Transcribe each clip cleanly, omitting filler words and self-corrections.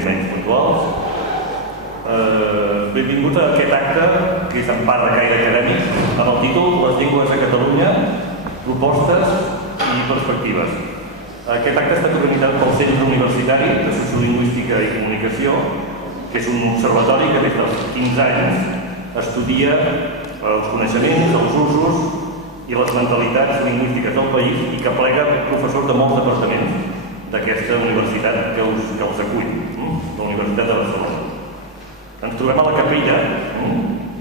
menys puntuals. Benvinguts a aquest acte, que és en part de caire acadèmic, amb el títol Les llengües a Catalunya, propostes i perspectives. Aquest acte ha estat organitzat pel Centre Universitari de Sociolingüística i Comunicació, que és un observatori que des dels 15 anys estudia els coneixements, els usos i les mentalitats lingüístiques del país i que aplega professors de molts departaments d'aquesta universitat que els acull, la Universitat de Barcelona. Ens trobem a la capella,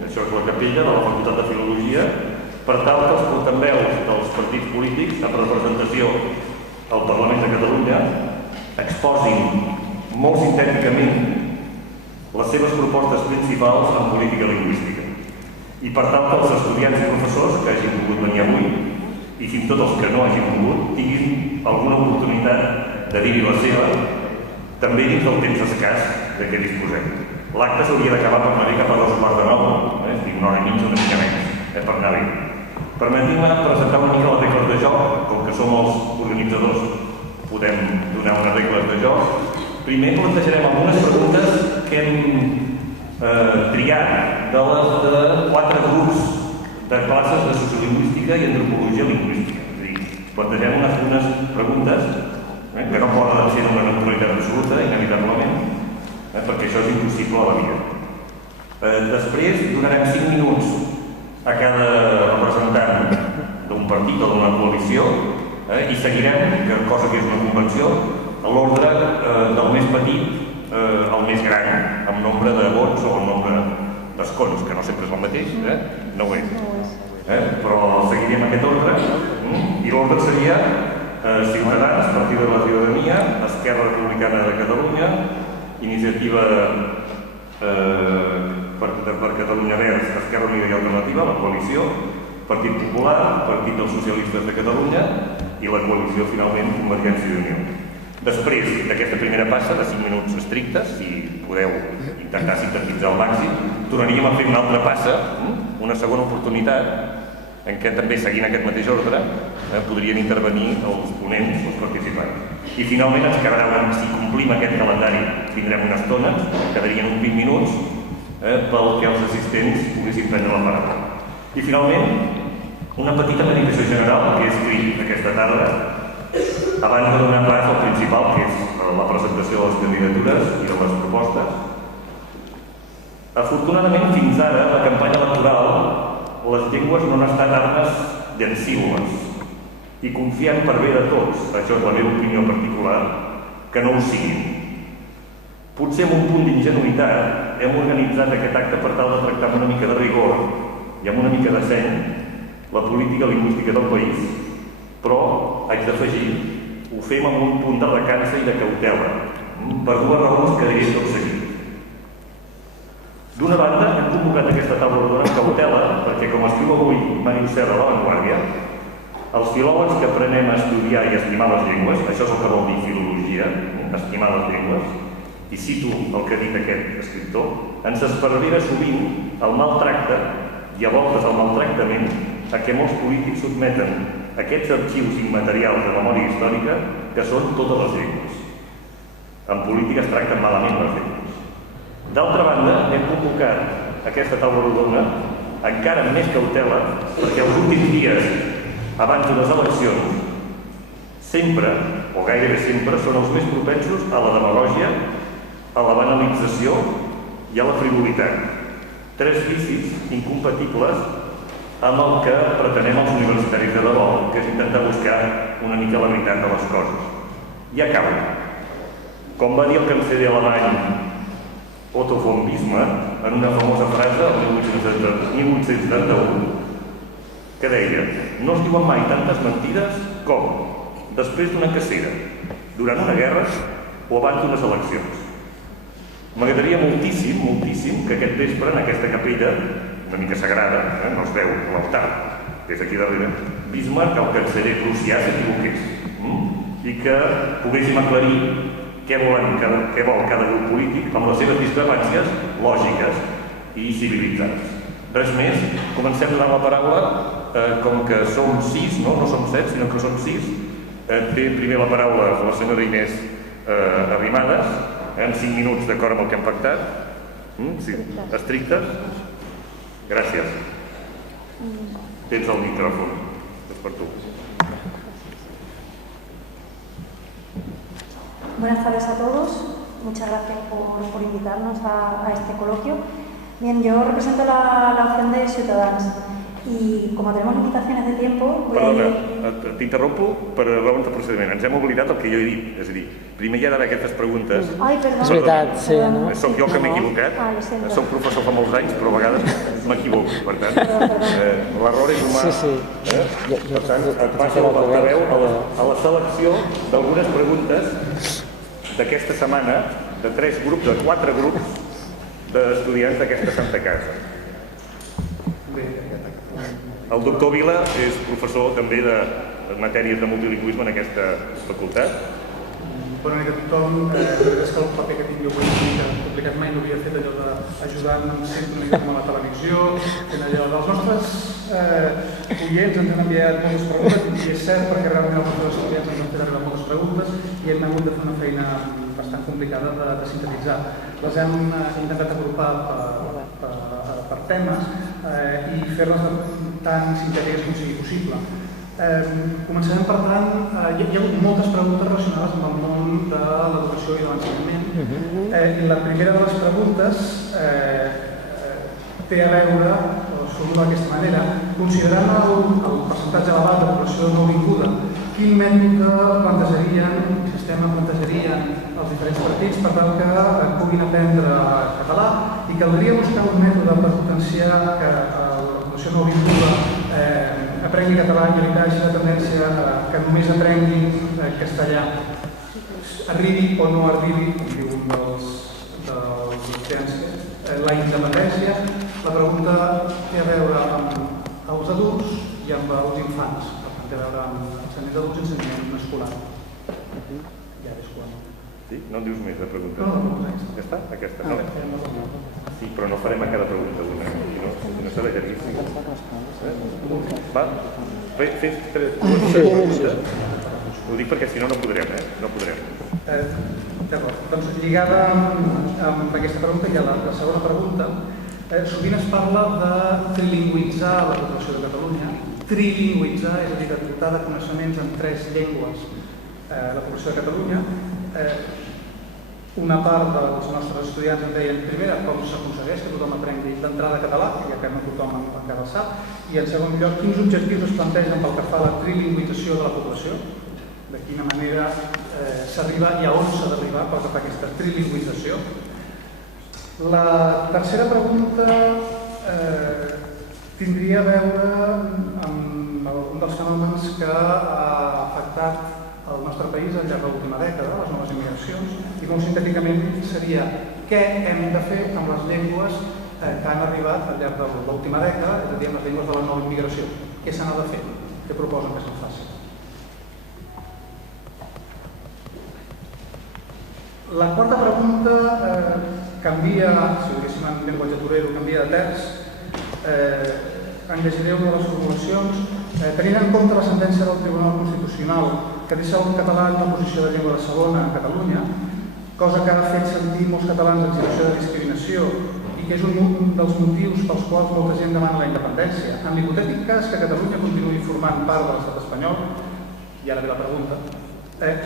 això és la capella de la Facultat de Filologia, per tal que els portaveus dels partits polítics en representació al Parlament de Catalunya exposin molt sintèticament les seves propostes principals en política lingüística. I per tal que els estudiants i professors que hagin pogut venir avui, i fins i tot els que no hagin pogut, tinguin alguna oportunitat de dir-hi la seva, també dins del temps escàs de què disposem. L'acte s'hauria d'acabar per anar cap a 8:45, estic una hora i mitja, una mica menys, per anar-hi. Permetim-me presentar una mica les regles de joc, com que som els organitzadors, podem donar unes regles de joc. Primer plantejarem algunes preguntes que hem triat de les de 4 grups de classes de sociolingüística i antropologia lingüística. És a dir, plantegem unes preguntes que no poden ser d'una neutralitat absoluta, inevitablement, perquè això és impossible a la vida. Després donarem 5 minuts a cada representant d'un partit o d'una coalició i seguirem, cosa que és una convenció, a l'ordre del més petit al més gran, amb nombre de vots o amb nombre d'escons, que no sempre és el mateix, no ho és. Però seguirem aquest ordre i l'ordre seria Ciutadans, Partit de la Ciutadania, Esquerra Republicana de Catalunya, Iniciativa per Catalunya Verds, Esquerra Unida i Alternativa, la coalició, Partit Popular, Partit dels Socialistes de Catalunya i la coalició, finalment, Convergència i Unió. Després d'aquesta primera passa, de 5 minuts estrictes, si podeu intentar sintetitzar al màxim, tornaríem a fer una altra passa, una segona oportunitat, en què també, seguint aquest mateix ordre, podrien intervenir els ponents, els participants. I finalment ens quedarà, si complim aquest calendari, tindrem una estona, quedarien uns 20 minuts pel que els assistents poguessin prendre la paraula. I finalment, una petita meditació general que he escrit aquesta tarda, abans de donar pas al principal, que és la presentació de les candidatures i de les propostes. Afortunadament, fins ara, la campanya electoral, les llengües no han estat armes llancívoles i confiant per bé de tots, això és la meva opinió particular, que no ho siguin. Potser amb un punt d'ingenuïtat hem organitzat aquest acte per tal de tractar amb una mica de rigor i amb una mica de seny la política lingüística del país, però, haig d'afegir, ho fem amb un punt de recança i de cautela, per 2 raons que diré tot seguit. D'una banda, hem convocat aquesta taula rodona amb cautela perquè, com escriu avui Mani Serra de La Vanguardia, els filòlegs que aprenem a estudiar i a estimar les llengües, això és el que vol dir filologia, estimar les llengües, i cito el que ha dit aquest escriptor, ens esparvera sovint el maltracte i a voltes el maltractament a què molts polítics sotmeten aquests arxius immaterials de memòria històrica que són totes les llengües. En política es tracten malament les llengües. D'altra banda, hem convocat aquesta taula rodona encara amb més cautela perquè els últims dies abans de les eleccions sempre, o gairebé sempre, són els més propensos a la demagògia, a la banalització i a la frivolitat. 3 vicis incompatibles amb el que pretenem els universitaris de debò, que és intentar buscar una mica la veritat de les coses. I acabo. Com va dir el canceller alemany Otto von Bismarck en una famosa frase el 1871, que deia: no es diuen mai tantes mentides com després d'una cacera, durant una guerra o abans d'unes eleccions. M'agradaria moltíssim, moltíssim, que aquest vespre en aquesta capella, una mica sagrada, no es veu l'altar, des d'aquí darrere, Bismarck, el canceller prussià, s'equivoqués i que poguéssim aclarir què vol cada grup polític amb les seves discrepàncies lògiques i civilitzades. Res més, comencem donant la paraula, com que som 6, no som 7, sinó que som 6. Té primer la paraula la senyora Inés Arrimadas, en 5 minuts d'acord amb el que hem pactat. Sí, estrictes. Gràcies. Tens el micròfon. És per tu. Buenas tardes a todos. Muchas gracias por invitarnos a este coloquio. Bien, yo represento la opción de Ciutadans y como tenemos limitaciones de tiempo... Perdona, t'interrompo per raons de procediment. Ens hem oblidat el que jo he dit. És a dir, primer hi ha d'haver aquestes preguntes. Ai, perdó. És veritat, sí, no? Soc jo que m'he equivocat. Soc professor fa molts anys, però a vegades m'equivoco. Per tant, l'error és humà. Sí, sí. Per tant, et passa el portaveu a la selecció d'algunes preguntes d'aquesta setmana de 3 grups, de 4 grups d'estudiants d'aquesta Santa Casa. El doctor Vila és professor també de matèries de multilingüisme en aquesta facultat. Bona nit a tothom. La veritat és que el paper que tinc jo avui és una mica complicat. Mai no havia fet allò d'ajudar en sincronisme a la televisió, fent allò dels nostres oients ens han enviat moltes preguntes, i és cert perquè realment els nostres estudiants ens han fet arribar moltes preguntes i hem hagut de fer una feina bastant complicada de sintetitzar. Les hem intentat agrupar per temes i fer-les tan sintètiques com sigui possible. Començarem, per tant, hi ha hagut moltes preguntes relacionades amb el món de l'educació i de l'ensenyament. I la primera de les preguntes té a veure, o es formula d'aquesta manera, considerant el percentatge elevat de població nouvinguda, quin mètode plantejarien, quin sistema plantejarien els diferents partits per tal que puguin aprendre català, i caldria buscar un mètode per potenciar que la població nouvinguda aprengui català i evitar aquesta tendència que només aprengui castellà, arribi o no arribi, com diu un dels estudiants, la independència. La pregunta té a veure amb els adults i amb els infants, per tant té a veure amb ensenyament d'adults i ensenyament escolar. Ja és quan. Sí? No en dius més de preguntes? No. Ja està? Aquesta? Sí, però no farem a cada pregunta una, no serà llarguíssim. Va, fes 3 preguntes. Ho dic perquè si no, no podrem, No podrem. D'acord, doncs lligada amb aquesta pregunta hi ha la segona pregunta. Sovint es parla de trilingüitzar la població de Catalunya. Trilingüitzar, és a dir, de dotar de coneixements en 3 llengües la població de Catalunya. Una part dels nostres estudiants em deien, primera, com s'aconsegueix que tothom aprengui d'entrada català, ja que no tothom encara el sap, i en segon lloc, quins objectius es plantegen pel que fa a la trilingüització de la població, de quina manera s'arriba i a on s'ha d'arribar pel que fa a aquesta trilingüització. La tercera pregunta tindria a veure amb algun dels fenòmens que ha afectat el nostre país al llarg de l'última dècada, les noves immigracions, i molt sintèticament seria què hem de fer amb les llengües que han arribat al llarg de l'última dècada, és a dir, amb les llengües de la nova immigració. Què se n'ha de fer? Què proposen que se'n faci? La quarta pregunta canvia, si ho diguéssim en llenguatge torero, canvia de terç. En llegiré una de les formulacions. Tenint en compte la sentència del Tribunal Constitucional que deixa el català en una posició de llengua de segona a Catalunya, cosa que ha fet sentir molts catalans en situació de discriminació i que és un dels motius pels quals molta gent demana la independència. En l'hipotètic cas que Catalunya continuï formant part de l'estat espanyol, i ara ve la pregunta,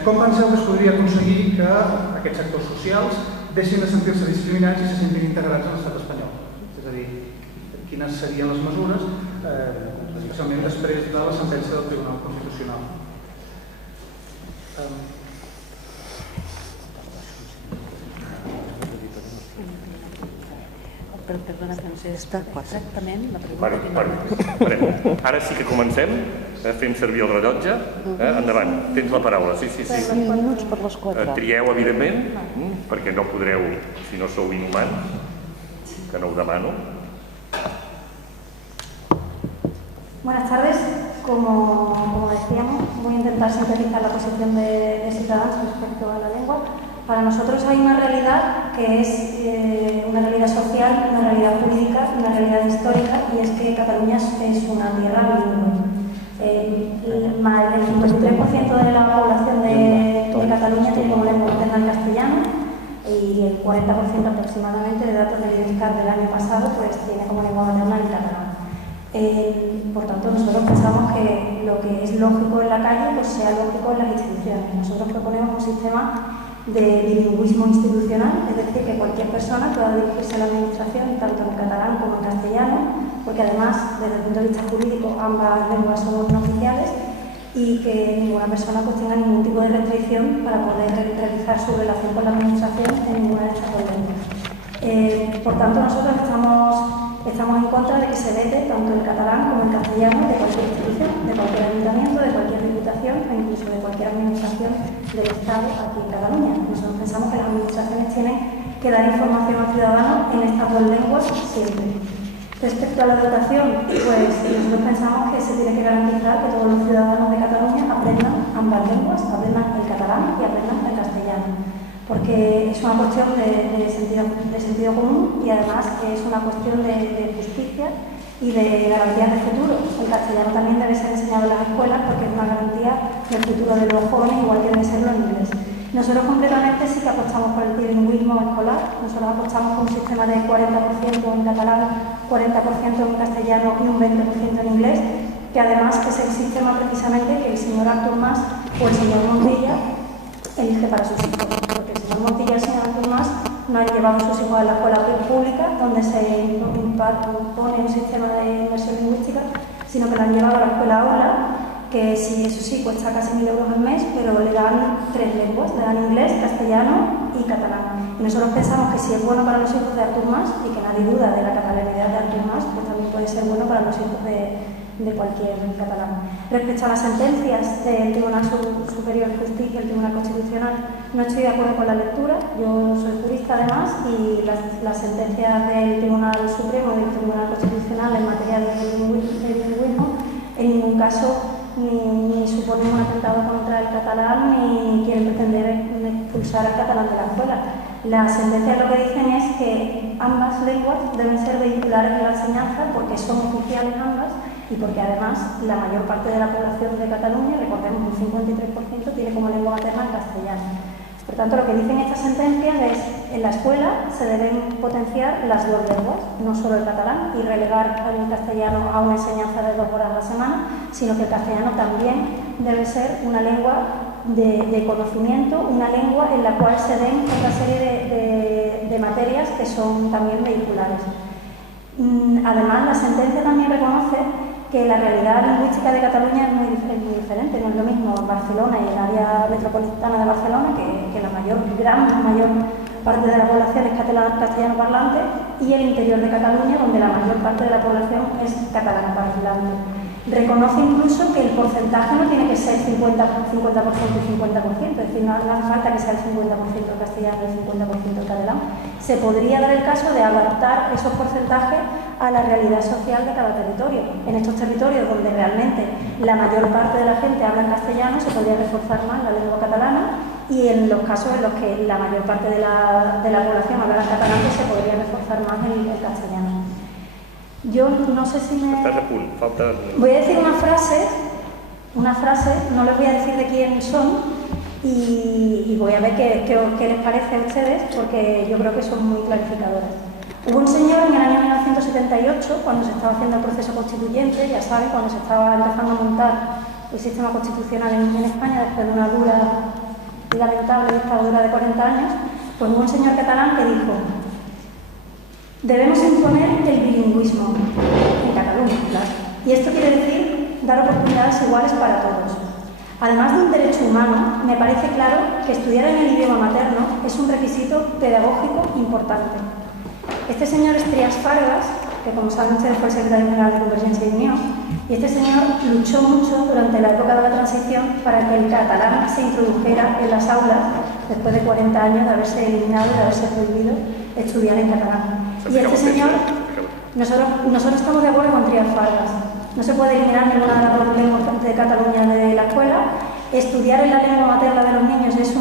com penseu que es podria aconseguir que aquests sectors socials deixin de sentir-se discriminats i se sentin integrats en l'estat espanyol? És a dir, quines serien les mesures, especialment després de la sentència del Tribunal Constitucional? Perdona, que no sé exactament la pregunta. Ara sí que comencem fent servir el rellotge. Endavant, tens la paraula. Sí. 5 minuts per les 4. Trieu, evidentment, perquè no podreu, si no sou inhumans, que no ho demano. Buenas tardes. Como decíamos, voy a intentar sintetizar la posición de Ciutadans respecto a la lengua. Para nosotros hay una realidad que es una realidad social, una realidad jurídica, una realidad histórica, y es que Cataluña es una tierra bilingüe. Más del 53% de la población de Cataluña tiene como lengua materna el castellano, y el 40% aproximadamente de datos del IDESCAR del año pasado pues tiene como lengua materna el catalán. Por tanto, nosotros pensamos que lo que es lógico en la calle pues sea lógico en las instituciones. Nosotros proponemos un sistema de bilingüismo institucional, es decir, que cualquier persona pueda dirigirse a la administración tanto en catalán como en castellano, porque además, desde el punto de vista jurídico, ambas lenguas son no oficiales, y que ninguna persona pues tenga ningún tipo de restricción para poder realizar su relación con la administración en ninguna de estas dos lenguas. Por tanto, nosotros estamos en contra de que se vete tanto el catalán como el castellano de cualquier institución, de cualquier ayuntamiento, de cualquier diputación o incluso de cualquier administración del Estado aquí en Cataluña. Nosotros pensamos que las administraciones tienen que dar información al ciudadano en estas dos lenguas siempre. Respecto a la educación, pues nosotros pensamos que se tiene que garantizar que todos los ciudadanos de Cataluña aprendan ambas lenguas, aprendan el catalán y aprendan el castellano, porque es una cuestión de sentido común y además es una cuestión de justicia y de garantías de futuro. El castellano también debe ser enseñado en las escuelas porque es una garantía del futuro de los jóvenes, igual que debe serlo en inglés. Nosotros concretamente sí que apostamos por el bilingüismo escolar. Nosotros apostamos por un sistema de 40% en catalán, 40% en castellano y un 20% en inglés, que además es el sistema precisamente que el señor Artur Mas o el señor Montilla elige para sus hijos, porque el señor Montilla y el señor Artur Mas no han llevado a sus hijos a la escuela pública, donde se impone un sistema de inmersión lingüística, sino que lo han llevado a la escuela aula, que sí, eso sí, cuesta casi 1.000 euros al mes, pero le dan 3 lenguas, le dan inglés, castellano y catalán. Y nosotros pensamos que si es bueno para los hijos de Artur Mas, y que nadie duda de la catalanidad de Artur Mas, pues también puede ser bueno para los hijos de cualquier catalán. Respecto a las sentencias del Tribunal Superior de Justicia y el Tribunal Constitucional, no estoy de acuerdo con la lectura. Yo soy jurista además y las sentencias del Tribunal Supremo y del Tribunal Constitucional en materia de bilingüismo en ningún caso ni suponen un atentado contra el catalán ni quieren pretender expulsar al catalán de la escuela. Las sentencias lo que dicen es que ambas lenguas deben ser vehiculares en la enseñanza porque son oficiales ambas y porque además la mayor parte de la población de Cataluña, recordemos un 53%, tiene como lengua materna el castellano. Por tanto, lo que dicen estas sentencias es que en la escuela se deben potenciar las dos lenguas, no solo el catalán, y relegar el castellano a una enseñanza de 2 horas a la semana, sino que el castellano también debe ser una lengua de conocimiento, una lengua en la cual se den otra serie de materias que son también vehiculares. Además, la sentencia también reconoce que la realidad lingüística de Cataluña es muy diferente. No es lo mismo Barcelona y el área metropolitana de Barcelona, que la gran mayor parte de la población es castellano parlante, y el interior de Cataluña, donde la mayor parte de la población es catalano parlante. Reconoce incluso que el porcentaje no tiene que ser 50% y 50%, es decir, no hace falta que sea el 50% el castellano y el 50% el catalán. Se podría dar el caso de adaptar esos porcentajes a la realidad social de cada territorio. En estos territorios donde realmente la mayor parte de la gente habla castellano, se podría reforzar más la lengua catalana, y en los casos en los que la mayor parte de la población habla catalán, pues se podría reforzar más el castellano. Yo no sé si me... Estàs a punt, falta... Voy a decir una frase, no les voy a decir de quién son, y voy a ver qué les parece a ustedes, porque yo creo que son muy clarificadoras. Hubo un señor en el año 1978, cuando se estaba haciendo el proceso constituyente, ya saben, cuando se estaba empezando a montar el sistema constitucional en España, después de una dura y lamentable dictadura de 40 años, pues hubo un señor catalán que dijo: debemos imponer el bilingüismo en Cataluña, claro. Y esto quiere decir dar oportunidades iguales para todos. Además de un derecho humano, me parece claro que estudiar en el idioma materno es un requisito pedagógico importante. Este señor es Trias Fargas, que como saben ustedes fue el secretario general de Convergencia y Unión, y este señor luchó mucho durante la época de la transición para que el catalán se introdujera en las aulas después de 40 años de haberse eliminado y de haberse prohibido estudiar en catalán. Y este señor, nosotros estamos de acuerdo con Trias Fargas. No se puede eliminar ninguna de las dos lenguas de Cataluña de la escuela. Estudiar en la lengua materna de los niños es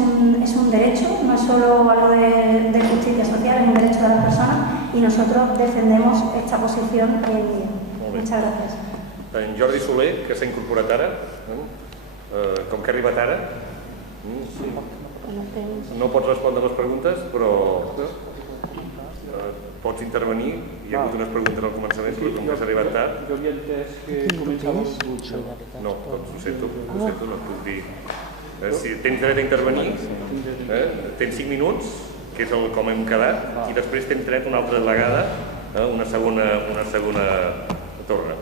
un derecho, no es solo algo de justicia social, es un derecho de las personas, y nosotros defendemos esta posición hoy en día. Muchas gracias. En Jordi Soler, que s'ha incorporat ara, com que ha arribat ara... No pots respondre les preguntes, però pots intervenir. Hi ha hagut unes preguntes al començament, però com que s'ha arribat tard... Jo havia entès que començava el grup. No, doncs ho sento, no et puc dir. Si tens dret a intervenir, tens 5 minuts, que és com hem quedat, i després tens dret una altra vegada una segona torna.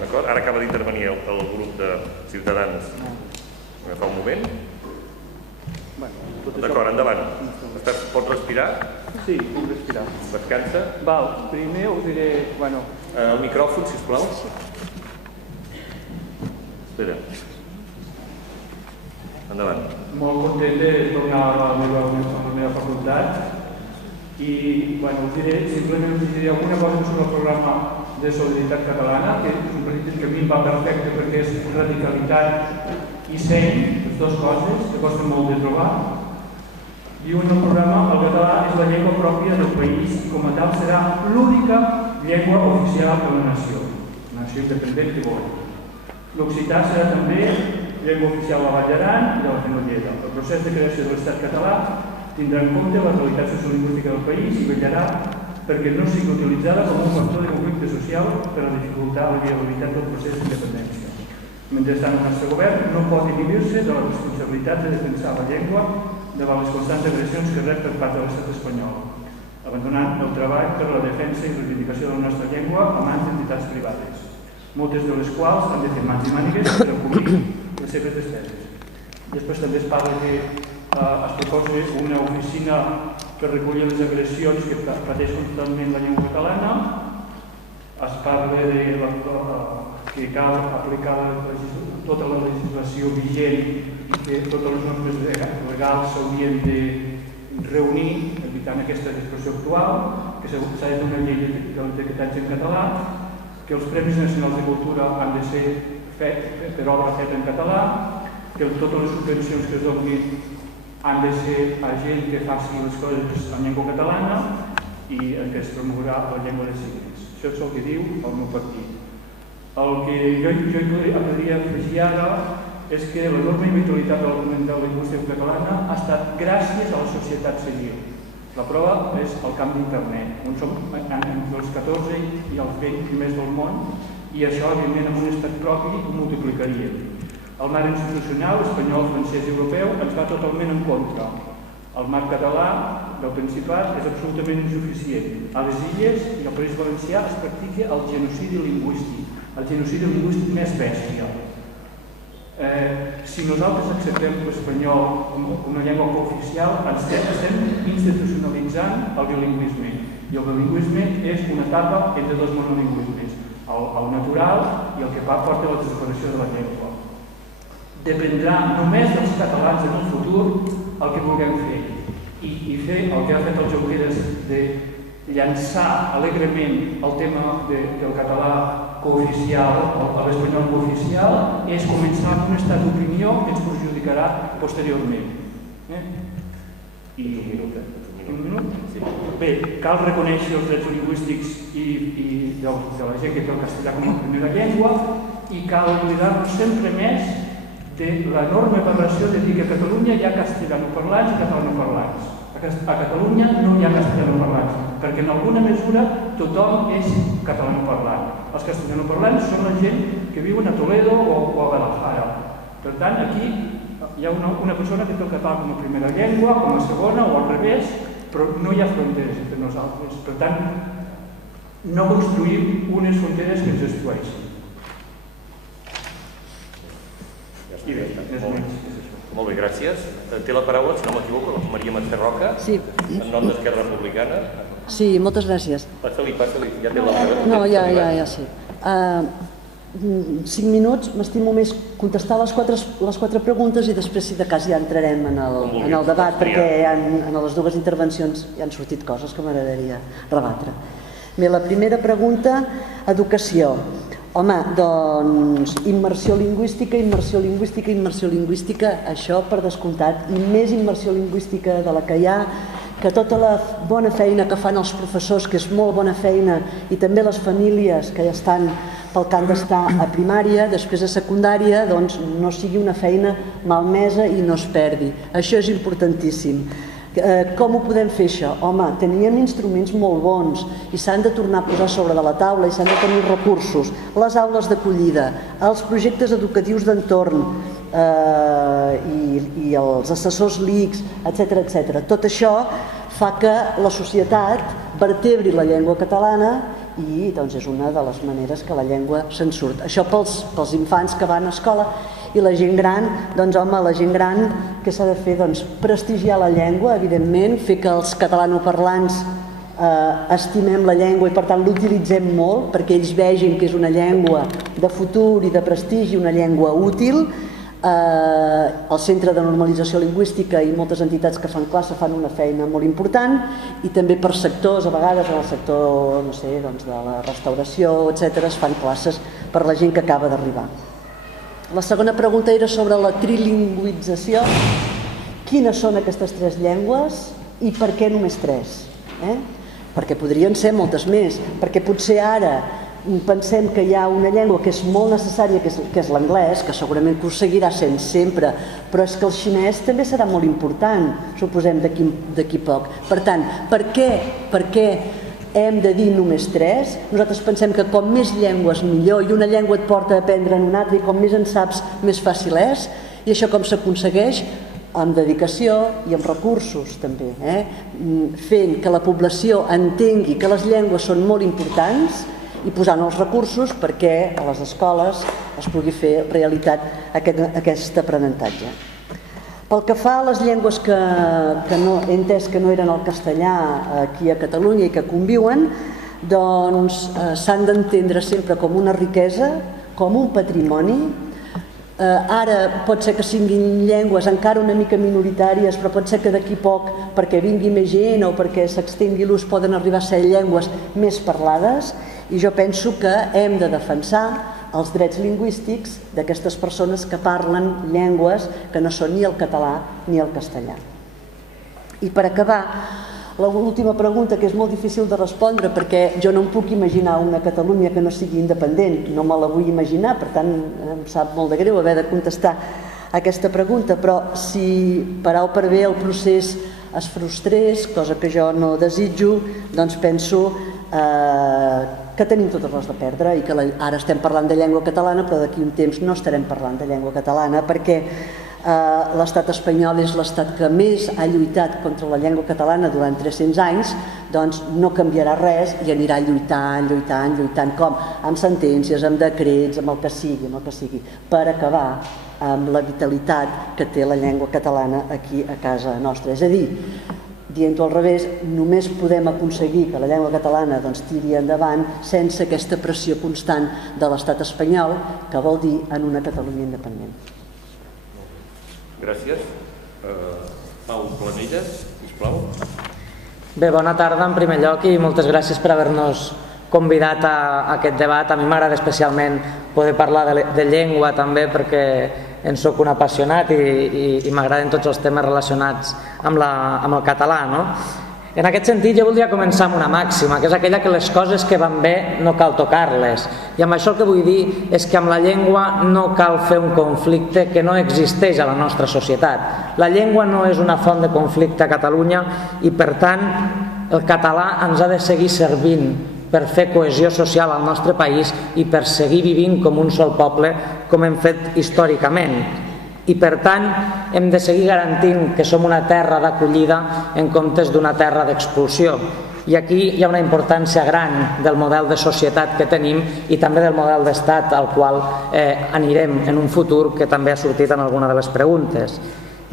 D'acord? Ara acaba d'intervenir el grup de Ciutadans fa un moment. D'acord, endavant. Pots respirar? Sí, puc respirar. Descansa. Val, primer us diré... El micròfon, sisplau. Espera. Endavant. Molt content de tornar a la meva facultat i simplement us diré alguna cosa sobre el programa de Solidaritat Catalana, que és un projecte que a mi em va perfecte perquè és radicalitat i seny, les dues coses, que costa molt de trobar. Diu en el programa, el català és la llengua pròpia del país i com a tal serà l'única llengua oficial de la nació independent que vol. L'occità serà també llengua oficial a la Vall d'Aran i de la Fenolleda. El procés de creació de l'Estat català tindrà en compte la realitat sociolingüística del país i vetllarà perquè no sigui utilitzada com un factor de conflicte social per a dificultar la viabilitat del procés d'independència. Mentrestant, el nostre govern no pot inhibir-se de la responsabilitat de defensar la llengua davant les constants agressions que rep per part de l'estat espanyol, abandonant el treball per la defensa i reivindicació de la nostra llengua a mans d'entitats privades, moltes de les quals han de fer mans i mànigues per cobrir les seves despeses. Després també es parla que es proposa una oficina per recollir les agressions que pateix constantment la llengua catalana, es parla que cal aplicar tota la legislació vigent i que totes les normes legals s'haurien de reunir evitant aquesta discussió actual, que s'ha de fer una llei d'etiquetatge en català, que els Premis Nacionals de Cultura han de ser per obra feta en català, que totes les subvencions que es donin han de ser a gent que faci les coses en llengua catalana i que es promourà la llengua de signes. Això és el que diu el meu partit. El que jo podria afegir ara és que l'enorme vitalitat de la comunitat lingüística catalana ha estat gràcies a la societat civil. La prova és el camp d'internet, on som entre els 14 i els 20 primers del món, i això, evidentment, amb un estat propi ho multiplicaria. El marc institucional, espanyol, francès i europeu, ens va totalment en contra. El marc català del Principat és absolutament insuficient. A les Illes i al País Valencià es practica el genocidi lingüístic més bèstia. Si nosaltres acceptem l'espanyol com una llengua cooficial, estem institucionalitzant el bilingüisme. I el bilingüisme és una etapa entre dos monolingüismes, el natural i el que porta a la desaparició de la llengua. Dependrà només dels catalans en el futur el que vulguem fer i fer el que ha fet el Junqueras de llançar alegrement el tema del català cooficial o l'espanyol cooficial és començar amb un estat d'opinió que ens perjudicarà posteriorment. Un minut? Bé, cal reconèixer els drets lingüístics de la gent que té el castellà com a primera llengua i cal oblidar-nos sempre més de l'enorme aberració de dir que a Catalunya hi ha castellanoparlants i catalanoparlants. A Catalunya no hi ha castellanoparlants, perquè en alguna mesura tothom és catalanoparlant. Els castellanoparlants són la gent que viuen a Toledo o a Guadalajara. Per tant, aquí hi ha una persona que té el català com a primera llengua, com a segona o al revés, però no hi ha fronteres entre nosaltres. Per tant, no construïm unes fronteres que ens destrueixin. Molt bé, gràcies. Té la paraula, si no m'equivoco, la Maria Mercè Roca, en nom d'Esquerra Republicana. Sí, moltes gràcies. Passa-li, ja té la paraula. No, ja sé. 5 minuts, m'estimo més contestar les quatre preguntes i després, si de cas, ja entrarem en el debat, perquè en les dues intervencions ja han sortit coses que m'agradaria rebatre. Bé, la primera pregunta, educació. Home, doncs, immersió lingüística, això per descomptat, i més immersió lingüística de la que hi ha, que tota la bona feina que fan els professors, que és molt bona feina, i també les famílies que ja estan pel que han d'estar a primària, després a secundària, doncs no sigui una feina malmesa i no es perdi. Això és importantíssim. Com ho podem fer això? Home, teníem instruments molt bons i s'han de tornar a posar sobre de la taula i s'han de tenir recursos, les aules d'acollida, els projectes educatius d'entorn i els assessors LICs, etc. Tot això fa que la societat vertebri la llengua catalana i doncs, és una de les maneres que la llengua se'n surt. Això pels infants que van a escola. I la gent gran, doncs home, la gent gran, què s'ha de fer? Doncs prestigiar la llengua, evidentment, fer que els catalanoparlants estimem la llengua i per tant l'utilitzem molt perquè ells vegin que és una llengua de futur i de prestigi, una llengua útil. El Centre de Normalització Lingüística i moltes entitats que fan classe fan una feina molt important i també per sectors, a vegades en el sector, no sé, doncs de la restauració, etc., es fan classes per la gent que acaba d'arribar. La segona pregunta era sobre la trilingüització. Quines són aquestes 3 llengües i per què només 3? Perquè podrien ser moltes més, perquè potser ara pensem que hi ha una llengua que és molt necessària, que és l'anglès, que segurament que ho seguirà sent sempre, però és que el xinès també serà molt important, suposem, d'aquí poc. Per tant, per què hem de dir només 3? Nosaltres pensem que com més llengües millor, i una llengua et porta a aprendre en una altra, i com més en saps, més fàcil és, i això com s'aconsegueix? Amb dedicació i amb recursos també, fent que la població entengui que les llengües són molt importants i posant els recursos perquè a les escoles es pugui fer realitat aquest aprenentatge. Pel que fa a les llengües que he entès que no eren el castellà aquí a Catalunya i que conviuen, doncs s'han d'entendre sempre com una riquesa, com un patrimoni. Ara pot ser que siguin llengües encara una mica minoritàries, però pot ser que d'aquí poc, perquè vingui més gent o perquè s'extingui l'ús, poden arribar a ser llengües més parlades, i jo penso que hem de defensar els drets lingüístics d'aquestes persones que parlen llengües que no són ni el català ni el castellà. I per acabar, l'última pregunta, que és molt difícil de respondre perquè jo no em puc imaginar una Catalunya que no sigui independent, no me la vull imaginar, per tant em sap molt de greu haver de contestar aquesta pregunta, però si per A o per B el procés es frustrés, cosa que jo no desitjo, doncs penso que tenim totes les de perdre i que ara estem parlant de llengua catalana, però d'aquí un temps no estarem parlant de llengua catalana perquè l'estat espanyol és l'estat que més ha lluitat contra la llengua catalana durant 300 anys, doncs no canviarà res i anirà lluitant, com? Amb sentències, amb decrets, amb el que sigui, per acabar amb la vitalitat que té la llengua catalana aquí a casa nostra. És a dir, dient-ho al revés, només podem aconseguir que la llengua catalana tiri endavant sense aquesta pressió constant de l'estat espanyol, que vol dir en una Catalunya independent. Gràcies. Pau Planelles, sisplau. Bé, bona tarda en primer lloc i moltes gràcies per haver-nos convidat a aquest debat. A mi m'agrada especialment poder parlar de llengua també perquè en soc un apassionat i m'agraden tots els temes relacionats amb el català. En aquest sentit, jo voldria començar amb una màxima, que és aquella que les coses que van bé no cal tocar-les. I amb això el que vull dir és que amb la llengua no cal fer un conflicte que no existeix a la nostra societat. La llengua no és una font de conflicte a Catalunya i, per tant, el català ens ha de seguir servint per fer cohesió social al nostre país i per seguir vivint com un sol poble, com hem fet històricament. I per tant hem de seguir garantint que som una terra d'acollida en comptes d'una terra d'expulsió. I aquí hi ha una importància gran del model de societat que tenim i també del model d'estat al qual anirem en un futur, que també ha sortit en alguna de les preguntes.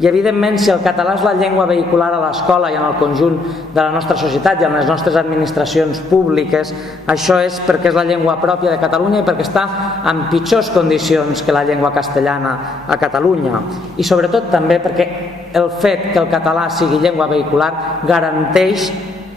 I evidentment, si el català és la llengua vehicular a l'escola i en el conjunt de la nostra societat i en les nostres administracions públiques, això és perquè és la llengua pròpia de Catalunya i perquè està en pitjors condicions que la llengua castellana a Catalunya. I sobretot també perquè el fet que el català sigui llengua vehicular garanteix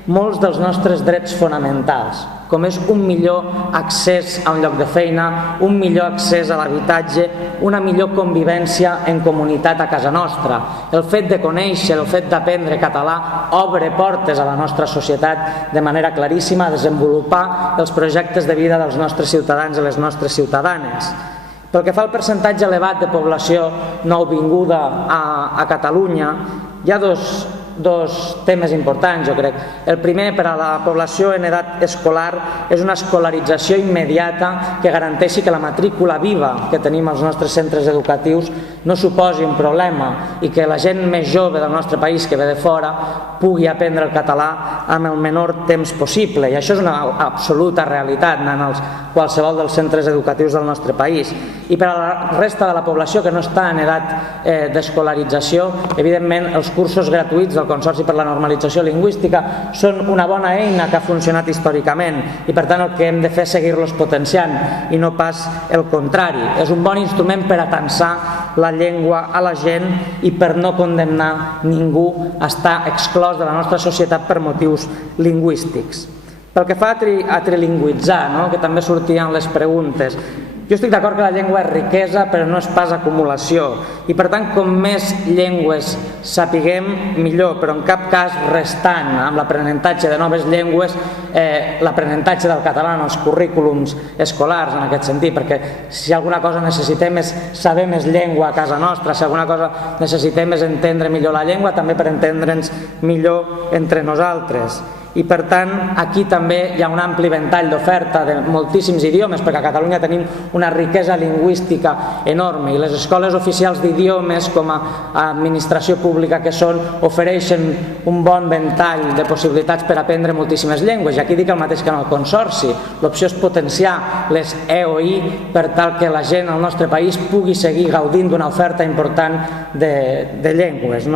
molts dels nostres drets fonamentals. com és un millor accés a un lloc de feina, un millor accés a l'habitatge, una millor convivència en comunitat a casa nostra. El fet de conèixer, el fet d'aprendre català obre portes a la nostra societat de manera claríssima a desenvolupar els projectes de vida dels nostres ciutadans i les nostres ciutadanes. Pel que fa al percentatge elevat de població nouvinguda a Catalunya, hi ha dos temes importants, jo crec. El primer, per a la població en edat escolar, és una escolarització immediata que garanteixi que la matrícula viva que tenim als nostres centres educatius no suposi un problema i que la gent més jove del nostre país que ve de fora pugui aprendre el català amb el menor temps possible. I això és una absoluta realitat en qualsevol dels centres educatius del nostre país. I per a la resta de la població que no està en edat d'escolarització, evidentment els cursos gratuïts del Consorci per la Normalització Lingüística són una bona eina que ha funcionat històricament i per tant el que hem de fer és seguir-los potenciant i no pas el contrari. És un bon instrument per atansar la llengua a la gent i per no condemnar ningú a estar exclòs de la nostra societat per motius lingüístics. Pel que fa a trilingüitzar, que també sortien les preguntes, jo estic d'acord que la llengua és riquesa però no és pas acumulació i per tant com més llengües sapiguem millor, però en cap cas restant amb l'aprenentatge de noves llengües l'aprenentatge del català en els currículums escolars en aquest sentit, perquè si alguna cosa necessitem és saber més llengua a casa nostra, si alguna cosa necessitem és entendre millor la llengua també per entendre'ns millor entre nosaltres. I per tant aquí també hi ha un ampli ventall d'oferta de moltíssims idiomes perquè a Catalunya tenim una riquesa lingüística enorme i les escoles oficials d'idiomes com a administració pública que són ofereixen un bon ventall de possibilitats per aprendre moltíssimes llengües i aquí dic el mateix que en el Consorci, l'opció és potenciar les EOI per tal que la gent al nostre país pugui seguir gaudint d'una oferta important de llengües.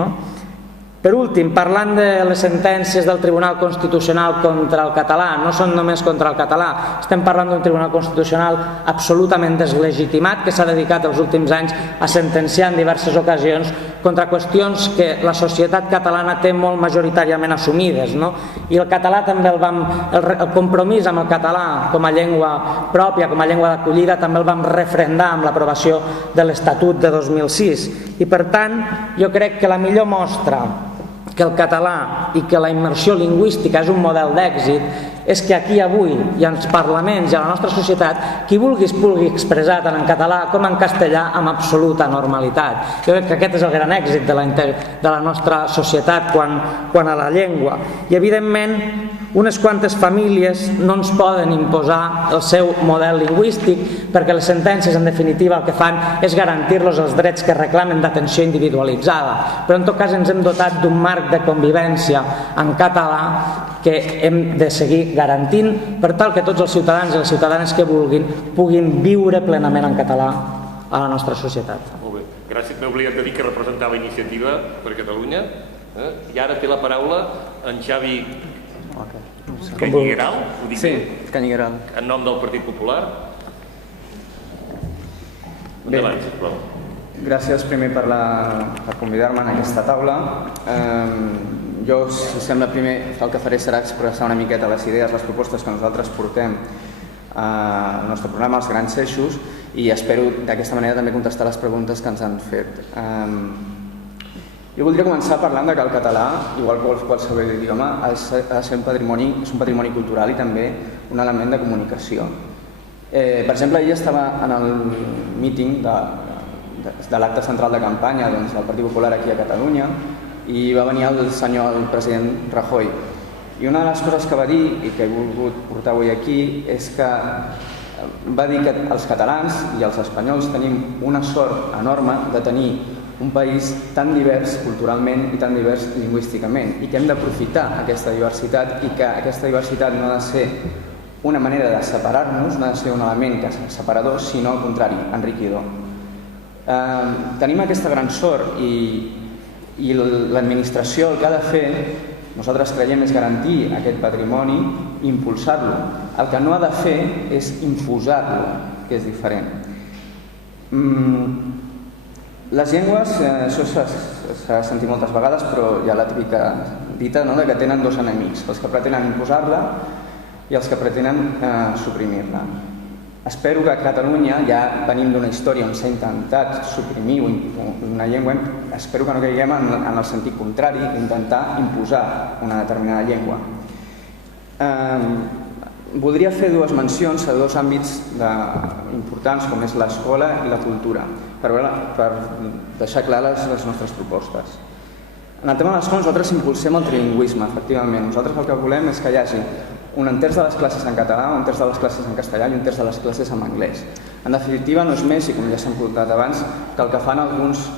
Per últim, parlant de les sentències del Tribunal Constitucional contra el català, no són només contra el català, estem parlant d'un Tribunal Constitucional absolutament deslegitimat que s'ha dedicat els últims anys a sentenciar en diverses ocasions contra qüestions que la societat catalana té molt majoritàriament assumides. I el català també el compromís amb el català com a llengua pròpia, com a llengua d'acollida, també el vam refrendar amb l'aprovació de l'Estatut de 2006. I per tant, jo crec que la millor mostra que el català i que la immersió lingüística és un model d'èxit és que aquí avui i als parlaments i a la nostra societat qui vulgui es pugui expressar tant en català com en castellà amb absoluta normalitat. Jo crec que aquest és el gran èxit de la nostra societat quant a la llengua. I evidentment unes quantes famílies no ens poden imposar el seu model lingüístic perquè les sentències en definitiva el que fan és garantir-los els drets que reclamen d'atenció individualitzada. Però en tot cas ens hem dotat d'un marc de convivència en català que hem de seguir garantint per tal que tots els ciutadans i les ciutadanes que vulguin puguin viure plenament en català a la nostra societat. Molt bé, gràcies. M'he oblidat de dir que representava Iniciativa per Catalunya i ara té la paraula en Xavi Canyigueral. Sí, Canyigueral. En nom del Partit Popular. Endavant, sisplau. Gràcies primer per convidar-me en aquesta taula. Jo, si sembla, primer el que faré serà expressar una miqueta les idees, les propostes que nosaltres portem al nostre programa, els grans eixos, i espero d'aquesta manera també contestar les preguntes que ens han fet. Jo voldria començar parlant que el català, igual que qualsevol idioma, ha de ser un patrimoni cultural i també un element de comunicació. Per exemple, ahir estava en el míting de l'acte central de campanya del Partit Popular aquí a Catalunya i va venir el president Rajoy. I una de les coses que va dir i que he volgut portar avui aquí és que va dir que els catalans i els espanyols tenim una sort enorme de tenir un país tan divers culturalment i tan divers lingüísticament i que hem d'aprofitar aquesta diversitat i que aquesta diversitat no ha de ser una manera de separar-nos, no ha de ser un element separador, sinó al contrari, enriquidor. Tenim aquesta gran sort i l'administració el que ha de fer, nosaltres creiem, és garantir aquest patrimoni i impulsar-lo. El que no ha de fer és infusar-lo, que és diferent. Les llengües, això s'ha sentit moltes vegades, però hi ha la típica dita que tenen dos enemics, els que pretenen imposar-la i els que pretenen suprimir-la. Espero que a Catalunya, ja venim d'una història on s'ha intentat suprimir una llengua, espero que no caiguem en el sentit contrari, intentar imposar una determinada llengua. Voldria fer dues mencions a dos àmbits importants, com és l'escola i la cultura, per deixar clares les nostres propostes. En el tema de l'escola nosaltres impulsem el trilingüisme, efectivament. Nosaltres el que volem és que hi hagi un terç de les classes en català, un terç de les classes en castellà i un terç de les classes en anglès. En definitiva, no és més, i com ja s'ha comentat abans, que el que fan alguns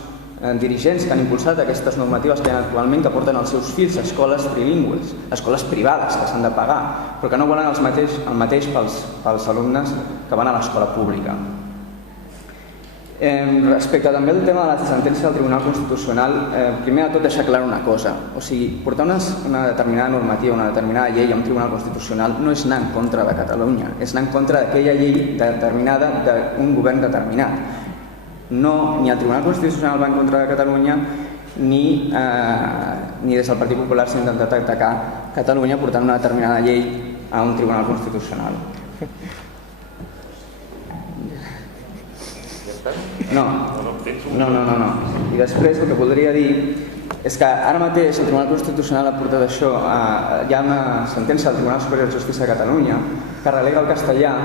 dirigents que han impulsat aquestes normatives que hi ha actualment, que porten els seus fills a escoles trilingües, escoles privades que s'han de pagar, però que no volen el mateix pels alumnes que van a l'escola pública. Respecte també al tema de la sentència del Tribunal Constitucional, primer de tot deixar clar una cosa, o sigui, portar una determinada normativa, una determinada llei a un Tribunal Constitucional no és anar en contra de Catalunya, és anar en contra d'aquella llei determinada d'un govern determinat. No, ni el Tribunal Constitucional va en contra de Catalunya, ni des del Partit Popular s'ha intentat atacar Catalunya portant una determinada llei a un Tribunal Constitucional. No. I després el que voldria dir és que ara mateix el Tribunal Constitucional ha portat això, hi ha una sentència del Tribunal Superior de Justícia de Catalunya que relega el castellà.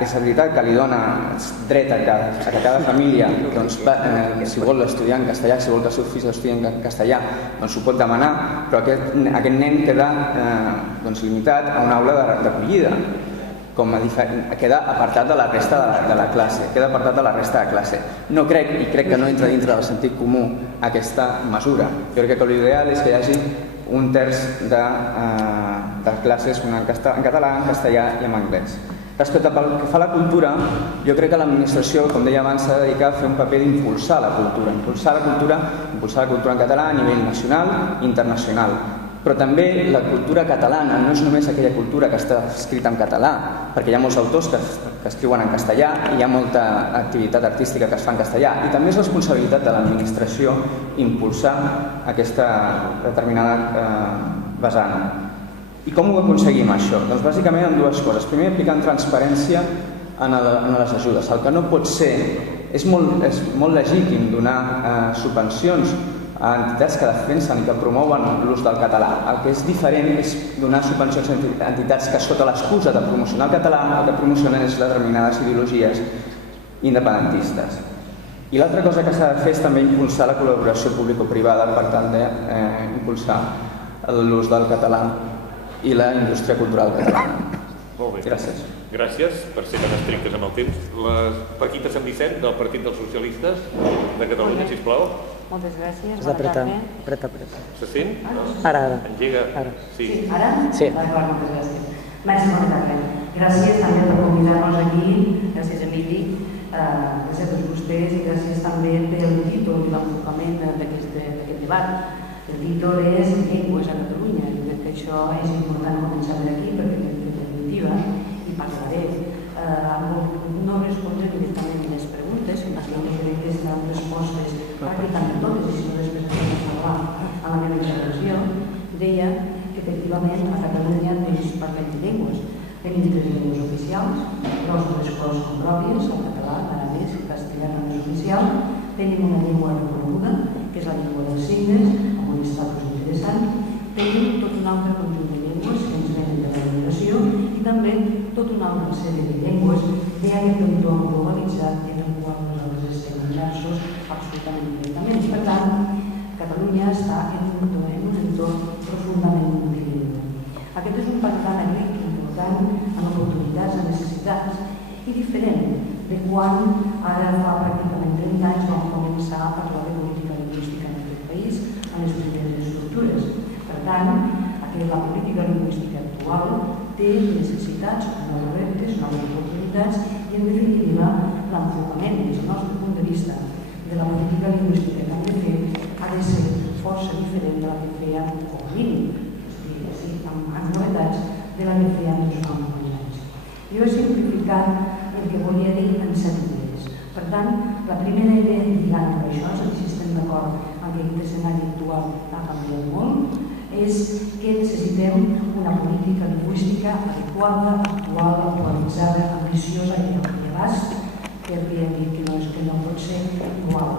És veritat que li dona dret a que cada família, si vol estudiar en castellà, si vol que els seus fills estudien en castellà, doncs ho pot demanar, però aquest nen queda limitat a una aula d'acollida, queda apartat de la resta de la classe, queda apartat de la resta de classe. No crec, i crec que no entra dintre del sentit comú aquesta mesura. Jo crec que l'ideal és que hi hagi un terç de classes en català, en castellà i en anglès. Respecte al que fa a la cultura, jo crec que l'administració, com deia abans, s'ha de dedicar a fer un paper d'impulsar la cultura, impulsar la cultura en català a nivell nacional i internacional. Però també la cultura catalana no és només aquella cultura que està escrita en català, perquè hi ha molts autors que escriuen en castellà i hi ha molta activitat artística que es fa en castellà. I també és responsabilitat de l'administració impulsar aquesta determinada vessant. I com ho aconseguim, això? Doncs bàsicament amb dues coses. Primer, aplicant transparència en les ajudes. El que no pot ser, és molt legítim donar subvencions a entitats que defensen i que promouen l'ús del català. El que és diferent és donar subvencions a entitats que sota l'excusa de promocionar el català el que promocionen és determinades ideologies independentistes. I l'altra cosa que s'ha de fer és també impulsar la col·laboració público-privada per tal d'impulsar l'ús del català i la indústria cultural catalana. Molt bé. Gràcies. Gràcies per ser tan estrictes amb el temps. La Paquita Sant Vicent, del Partit dels Socialistes de Catalunya, sisplau. Moltes gràcies. Has d'apretar. Apreta. Se sent? Ara. Engega. Sí. Ara? Sí. D'acord, moltes gràcies. Merci, bona tarda. Gràcies també per convidar-nos aquí. Gràcies, Emili. Gràcies a tots vostès i gràcies també pel títol i l'enfocament d'aquest debat. El títol és Llengües a Catalunya. I crec que això és important començar per aquí perquè en definitiva hi parlaré. No respondré directament les preguntes, sinó que crec que estan respostes pràcticament totes, i si no després de parlar a la meva intervenció, deia que efectivament a Catalunya parlem de llengües. Tenim 3 llengües oficials, 2 de les quals són pròpies, el català, l'aranès i el castellà no és oficial. Tenim una llengua reconeguda, que és la llengua dels signes, amb un estatus interessant. Tenim tot un altre conjunt de llengües que ens venen de la immigració i també tota una altra sèrie de llengües d'aquest entorn globalitzat en el qual nosaltres estem immersos absolutament directament. Per tant, Catalunya està en un entorn profundament multilingüe. Aquest és un panorama ric, important, amb oportunitats, amb necessitats i diferent de quan ara fa pràcticament 30 anys vam començar a parlar de política lingüística en aquest país amb les primeres estructures. Per tant, la política lingüística actual té necessitats, nous reptes, noves oportunitats i, en definitiva, l'enfocament des del nostre punt de vista de la política lingüística que hem de fer ha de ser força diferent de la que fèiem, com a mínim, amb novetats, de la que fèiem els 9 anys. Jo he simplificat el que volia dir en 7 idees. Per tant, la primera idea lligant amb això, és que si estem d'acord amb que aquest escenari actual ha canviat molt, és que necessitem una política lingüística adequada adequada, actual, actualitzada, ambiciosa i d'abast, que havia dit que no pot ser igual.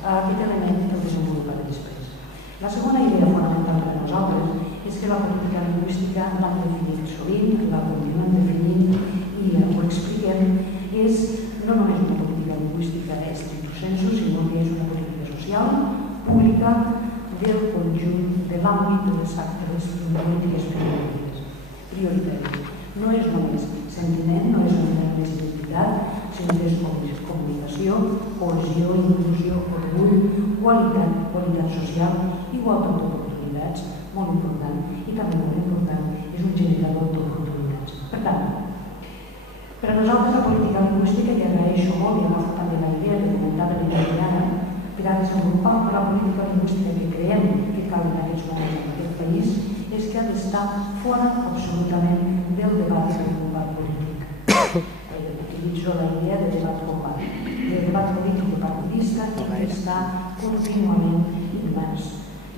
Aquest element el desenvoluparé després. La segona idea fonamental per a nosaltres és que la política lingüística, l'hem definit sovint, la continuem definint i ho expliquem, és no només una política lingüística estricto sensu, sinó que és una política social, pública, del conjunt de l'àmbit de les polítiques prioritàries. No és només sentiment, no és només identitat, sinó que és comunicació, cohesió, inclusió, orgull, qualitat social, igualtat d'oportunitats, molt important, i també molt important, és un generador d'oportunitats. Per tant, per a nosaltres la política lingüística, que agraeixo molt i agafo també la idea que comentava l'Italiana, per a desenvolupar la política lingüística que creiem que cal en aquests moments en aquest país, és que ha d'estar fora absolutament del debat i del combat polític. Utilitzo la idea de debat combat. El debat polític i partidista que està contínuament immers.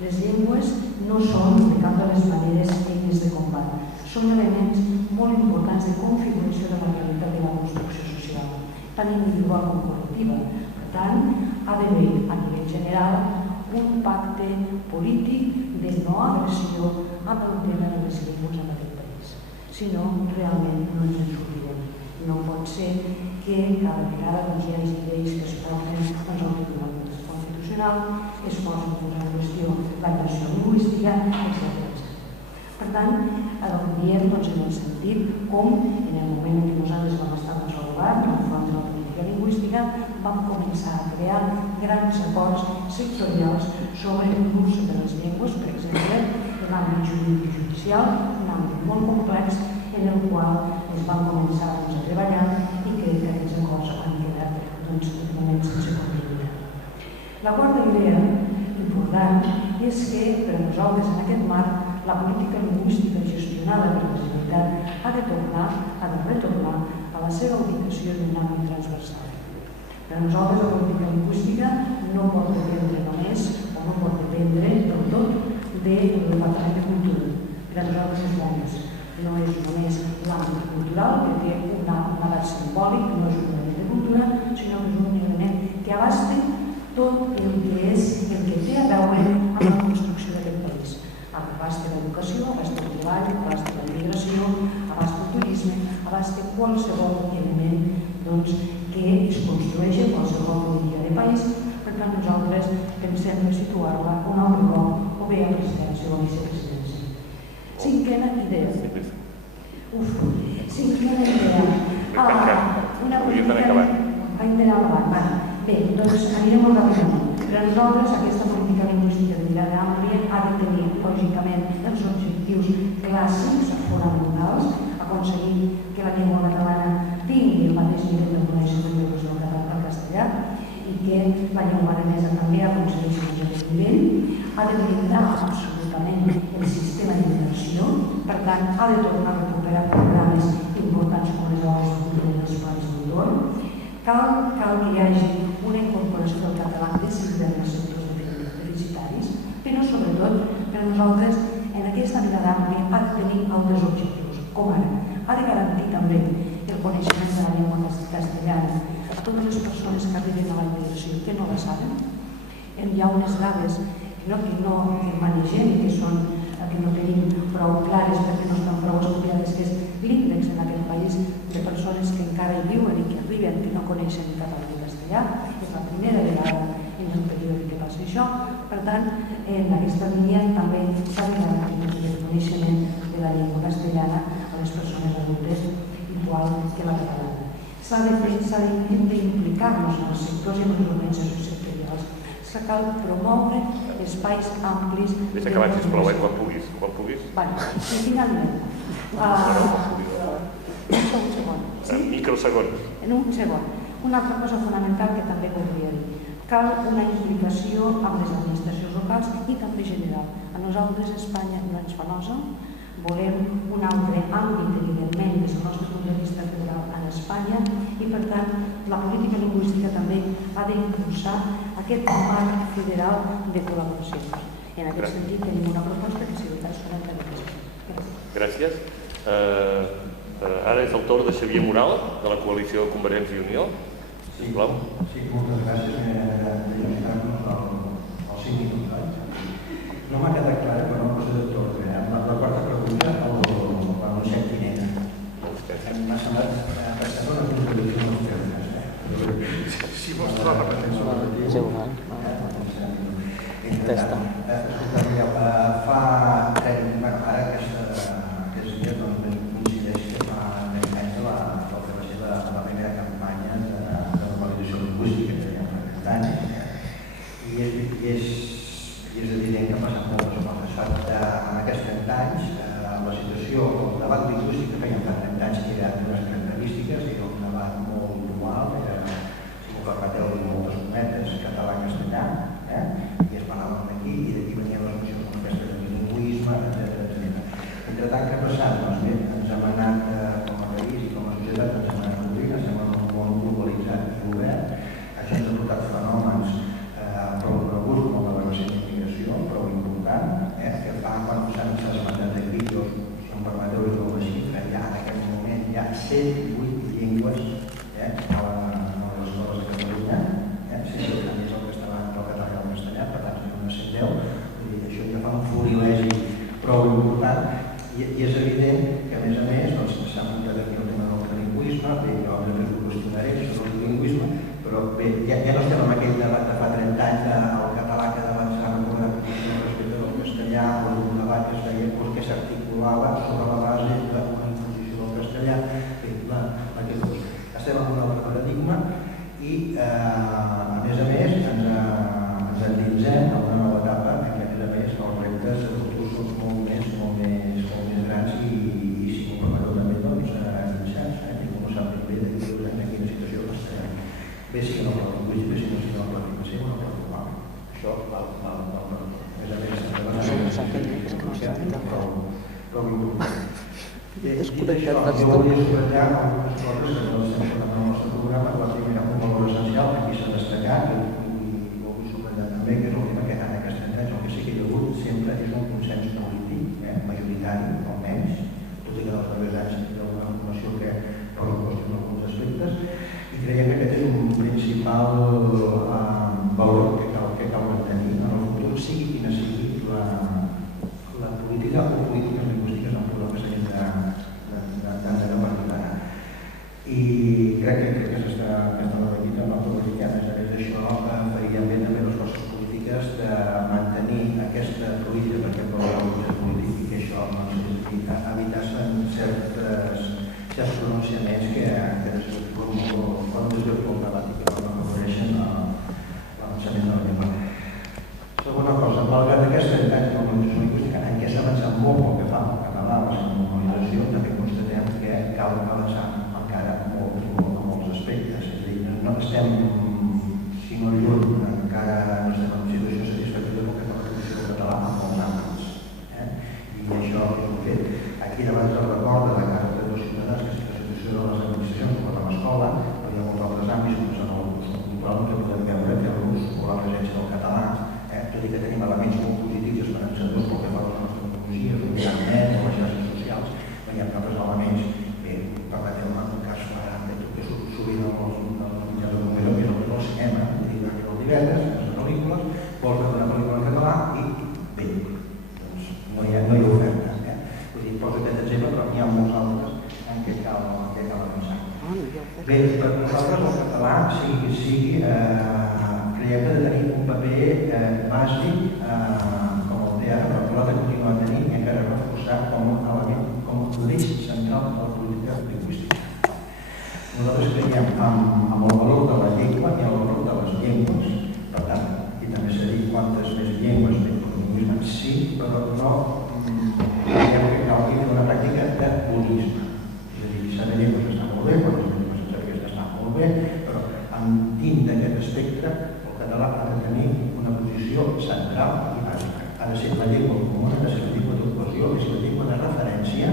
Les llengües no són, de cap de les maneres, eines de combat. Són elements molt importants de configuració de la realitat de la construcció social, tant individual com col·lectiva. Per tant, ha d'haver, a nivell general, un pacte polític de no agressió amb el tema de les llengües en aquest país. Si no, realment no ens en sortirem. No pot ser que cada vegada hi hagi lleis que es porten al Tribunal Constitucional, es posen en qüestió la immersió lingüística, etc. Per tant, el diem en el sentit com, en el moment en què nosaltres vam estar al govern, en el fons de la política lingüística, vam començar a crear grans acords sectorials sobre l'ús de les llengües, per exemple, en l'àmbit jurídic i judicial, un àmbit molt complex en el qual es van començar a treballar i que aquests acords han quedat totalment sense continuïtat. La quarta idea important és que per a nosaltres en aquest marc la política lingüística gestionada per la Generalitat ha de retornar a la seva ubicació en un àmbit transversal. Per a nosaltres la política lingüística no pot dependre només o no pot dependre del tot del Departament de Cultura. Per a nosaltres és molt més. No és només l'àmbit cultural, que té un abast simbòlic, no és un element de cultura, sinó que és un element que abasta tot el que és el que té a veure amb la construcció d'aquest país. Abasta l'educació, abasta el treball, abasta la migració, abasta el turisme, abasta qualsevol element que es construeix en qualsevol política de país. Per tant, nosaltres pensem de situar-la un altre cop o bé a presidència o a vicepresidència. Cinquena idea. Cinquena idea. Una política... Bé, doncs anirem molt ràpidament. Per a nosaltres aquesta política lingüística de mirada àmplia ha de tenir, lògicament, els objectius clàssics, fonamentals, aconseguir que la llengua catalana tingui el mateix nivell de coneixement del castellà i que la llengua aranesa també aconsegueixi aquest nivell. Ha de blindar absolutament el sistema d'immersió, per tant, ha de tornar a recuperar programes importants com les obres de cultura i els plans d'entorn. Cal que hi hagi una incorporació del català decidida en els sectors deficitaris, però sobretot per a nosaltres en aquesta mirada àmplia ha de tenir altres objectius, com ara ha de garantir també el coneixement de la llengua castellana a totes les persones que arriben a la immigració que no la saben. Hi ha unes dades que no manegem, que no tenim prou clares perquè no estan prou estudiades, que és l'índex en aquest país de persones que encara hi viuen i que arriben que no coneixen el català i castellà. És la primera vegada en el període que passa això. Per tant, en aquesta línia també s'ha de garantir el coneixement de la llengua castellana a les persones adultes igual que la catalana. S'ha d'implicar-nos en els sectors i en les organitzacions sectorials. Cal promoure espais amplis... Deixa acabar, sisplau, quan puguis. I finalment... Un microsegon. En un segon. Una altra cosa fonamental que també voldria dir. Cal una implicació amb les administracions locals i també general. A nosaltres, a Espanya, no ens fa nosa. Volem un altre àmbit, evidentment, des del nostre punt de vista federal en Espanya i, per tant, la política lingüística també ha d'impulsar aquest marc federal de col·laboracions. En aquest sentit, tenim una proposta que, si de cas, farem també. Gràcies. Ara és el torn de Xavier Moral, de la coalició Convergència i Unió. Sisplau. Sí, moltes gràcies. D'ajustar-nos al 5 minuts. No m'ha quedat clar, però no posa de tot. La quarta pregunta, l'anunciat Quinera. M'ha semblat passar una contradicció en els termes. Si vols trobar la repetició. És igual. Testa. Fa 30 anys, ara aquests dies coincideix que fa 30 anys de la primera campanya de normalització lingüística que hi ha per aquest any. I és evident que ha passat moltes coses. En aquests 30 anys, la situació, el debat lingüístic que feien fa 30 anys que era d'unes característiques, era un debat molt dual, si m'ho permeteu, moltes cometes, català-castellà, i es parlaven d'aquí, i d'aquí venien les nocions com aquesta de bilingüisme, etc. Entretant, què ha passat? Doncs bé, ens hem anat, com a país i com a societat, ens hem anat obrint, estem en un món globalitzat i obert. Això ens ha portat fenòmens prou coneguts com la recent immigració, prou important, que fa, quan s'han esmentat aquí, si em permeteu dir-ho amb la xifra, ja en aquest moment hi ha 108 llengües a les escoles de Catalunya, 108 també és el que estava en el català i el castellà, per tant, són unes 110, això ja fa un florilegi prou important, i és evident que, a més, s'ha muntat aquí el tema del trilingüisme, bé, jo després ho qüestionaré sobre el trilingüisme, però bé, ja no estem en aquell debat de fa 30 anys del català que s'ha recordat respecte del castellà, o un debat que es feia que s'articulava sobre la base d'una imposició del castellà. Estem en un altre paradigma i, a més, ens endinsem en una nova etapa en què, a més, els reptes de futur són molt més grans i, si m'ho permeteu també, incerts. Ningú no sap ben bé d'aquí 2 anys en quina situació estarem. Bé, sí que no parla lingüística, sinó que no parla lingüística, no parla formal. Això val. Prou important. Desconnectat del tot. Jo volia subratllar algunes coses que no estem parlant del nostre programa. La primera, un valor essencial, aquí s'ha destacat, i ho vull subratllar també, que és el tema que en aquests 30 anys, el que sí que hi ha hagut sempre és un consens polític, majoritari, almenys, tot i que dels darrers anys hi ha una formació que posa qüestió en alguns aspectes, i creiem que aquest és un principal valor que cal mantenir en el futur, sigui quina sigui la política o polítiques lingüístiques en tot el que s'hagin d'allò per ara. I crec que aquesta nova equipa, no tot el que a més d'això, faríem bé també les forces polítiques de mantenir aquesta política perquè vol la política i que això evitar certs pronunciaments que poden desvirtuar el debat i que no afavoreixen l'avançament de la llengua. Segona cosa, malgrat aquests 30 anys de normalització lingüística en què s'ha avançat molt pel que fa al català, la normalització, també constatem que cal avançar encara molt en molts aspectes. És a dir, no estem, si no lluny, encara no estem en una situació satisfactiva pel que fa a la condició del català en molts àmbits. I això és un fet. Aquí abans es recorda de cara de dos ciutadans que si la situació de les administracions com a l'escola, però hi ha molts altres àmbits, com és en el cultural, que podem veure que l'ús o la presència del català, tot i que tenim elements molt positius i esperançadors pel que fa a les nostres tecnologies, l'internet o les xarxes socials, però hi ha altres elements, bé, permeteu-me un cas flagrant de tot, que sovint els mitjans de comunicació, que és el cinema, el divendres, les pel·lícules, vols veure una pel·lícula en català i bé, doncs no hi ha oferta. Vull dir, poso aquest exemple, però n'hi ha molts altres en què cal avançar. Bé, per nosaltres el català, sigui creiem que ha de tenir un paper bàsic com el té ara, però que l'ha de continuar tenint i encara reforçar com un element, com l'eix central de la política lingüística. Nosaltres creiem en el valor de la llengua i en el valor de les llengües, per tant, aquí també s'ha dit quantes més llengües, lingüisme sí, però no creiem que cal fer una pràctica de bonisme. És a dir, saber llengües està molt bé, quantes llengües saber està molt bé, però dins d'aquest espectre el català ha de tenir una posició central i bàsica. Ha de ser la llengua comuna, ha de ser la llengua d'ocupació, és la llengua de referència,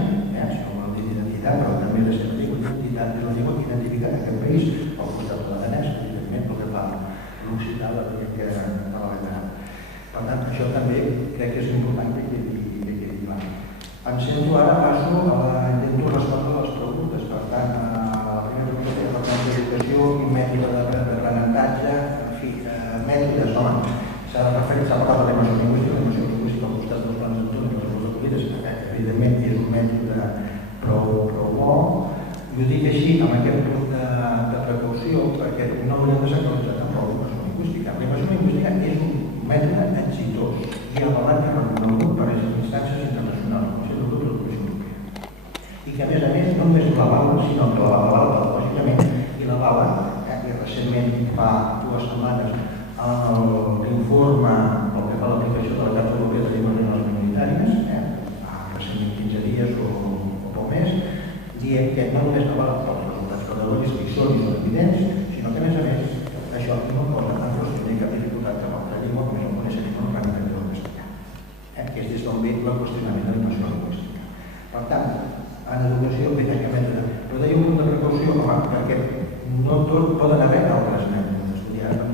això vol dir d'identitat, però també ha de ser la llengua d'identitat, és la llengua que identifica aquest país, al costat de l'aranès, evidentment, pel que fa a l'occità, la llengua que parla. Per tant, això també crec que és important que quedi clar. Em sento ara, intento respondre les preguntes s'ha parlat de la immersió lingüística al costat dels plans autonòmics de les collides, evidentment és un mètode prou bo. I ho dic així, amb aquest punt de precaució, perquè no hauríem de sacralitzar tampoc la immersió lingüística. La immersió lingüística és un mètode exitós i avalat i reconegut per les instàncies internacionals, el Consell d'Europa i la Comissió Europea. I que, a més, no només l'avala, sinó que l'avala pedagògicament i l'avala, i recentment, fa 2 setmanes, l'informe pel que fa a l'aplicació de la Carta Europea de Llengües Regionals Minoritàries, fa recentment 15 dies o poc més, dient que no només avala els resultats pedagògics que hi són evidents, sinó que, a més, això no posa en qüestió ni cap dificultat amb altra llengua, com és el coneixement del fragment del castellà. Que és des d'on ve el qüestionament de la immersió lingüística. Per tant, en educació, però deia un punt de precaució, perquè no tot poden haver altres mètodes.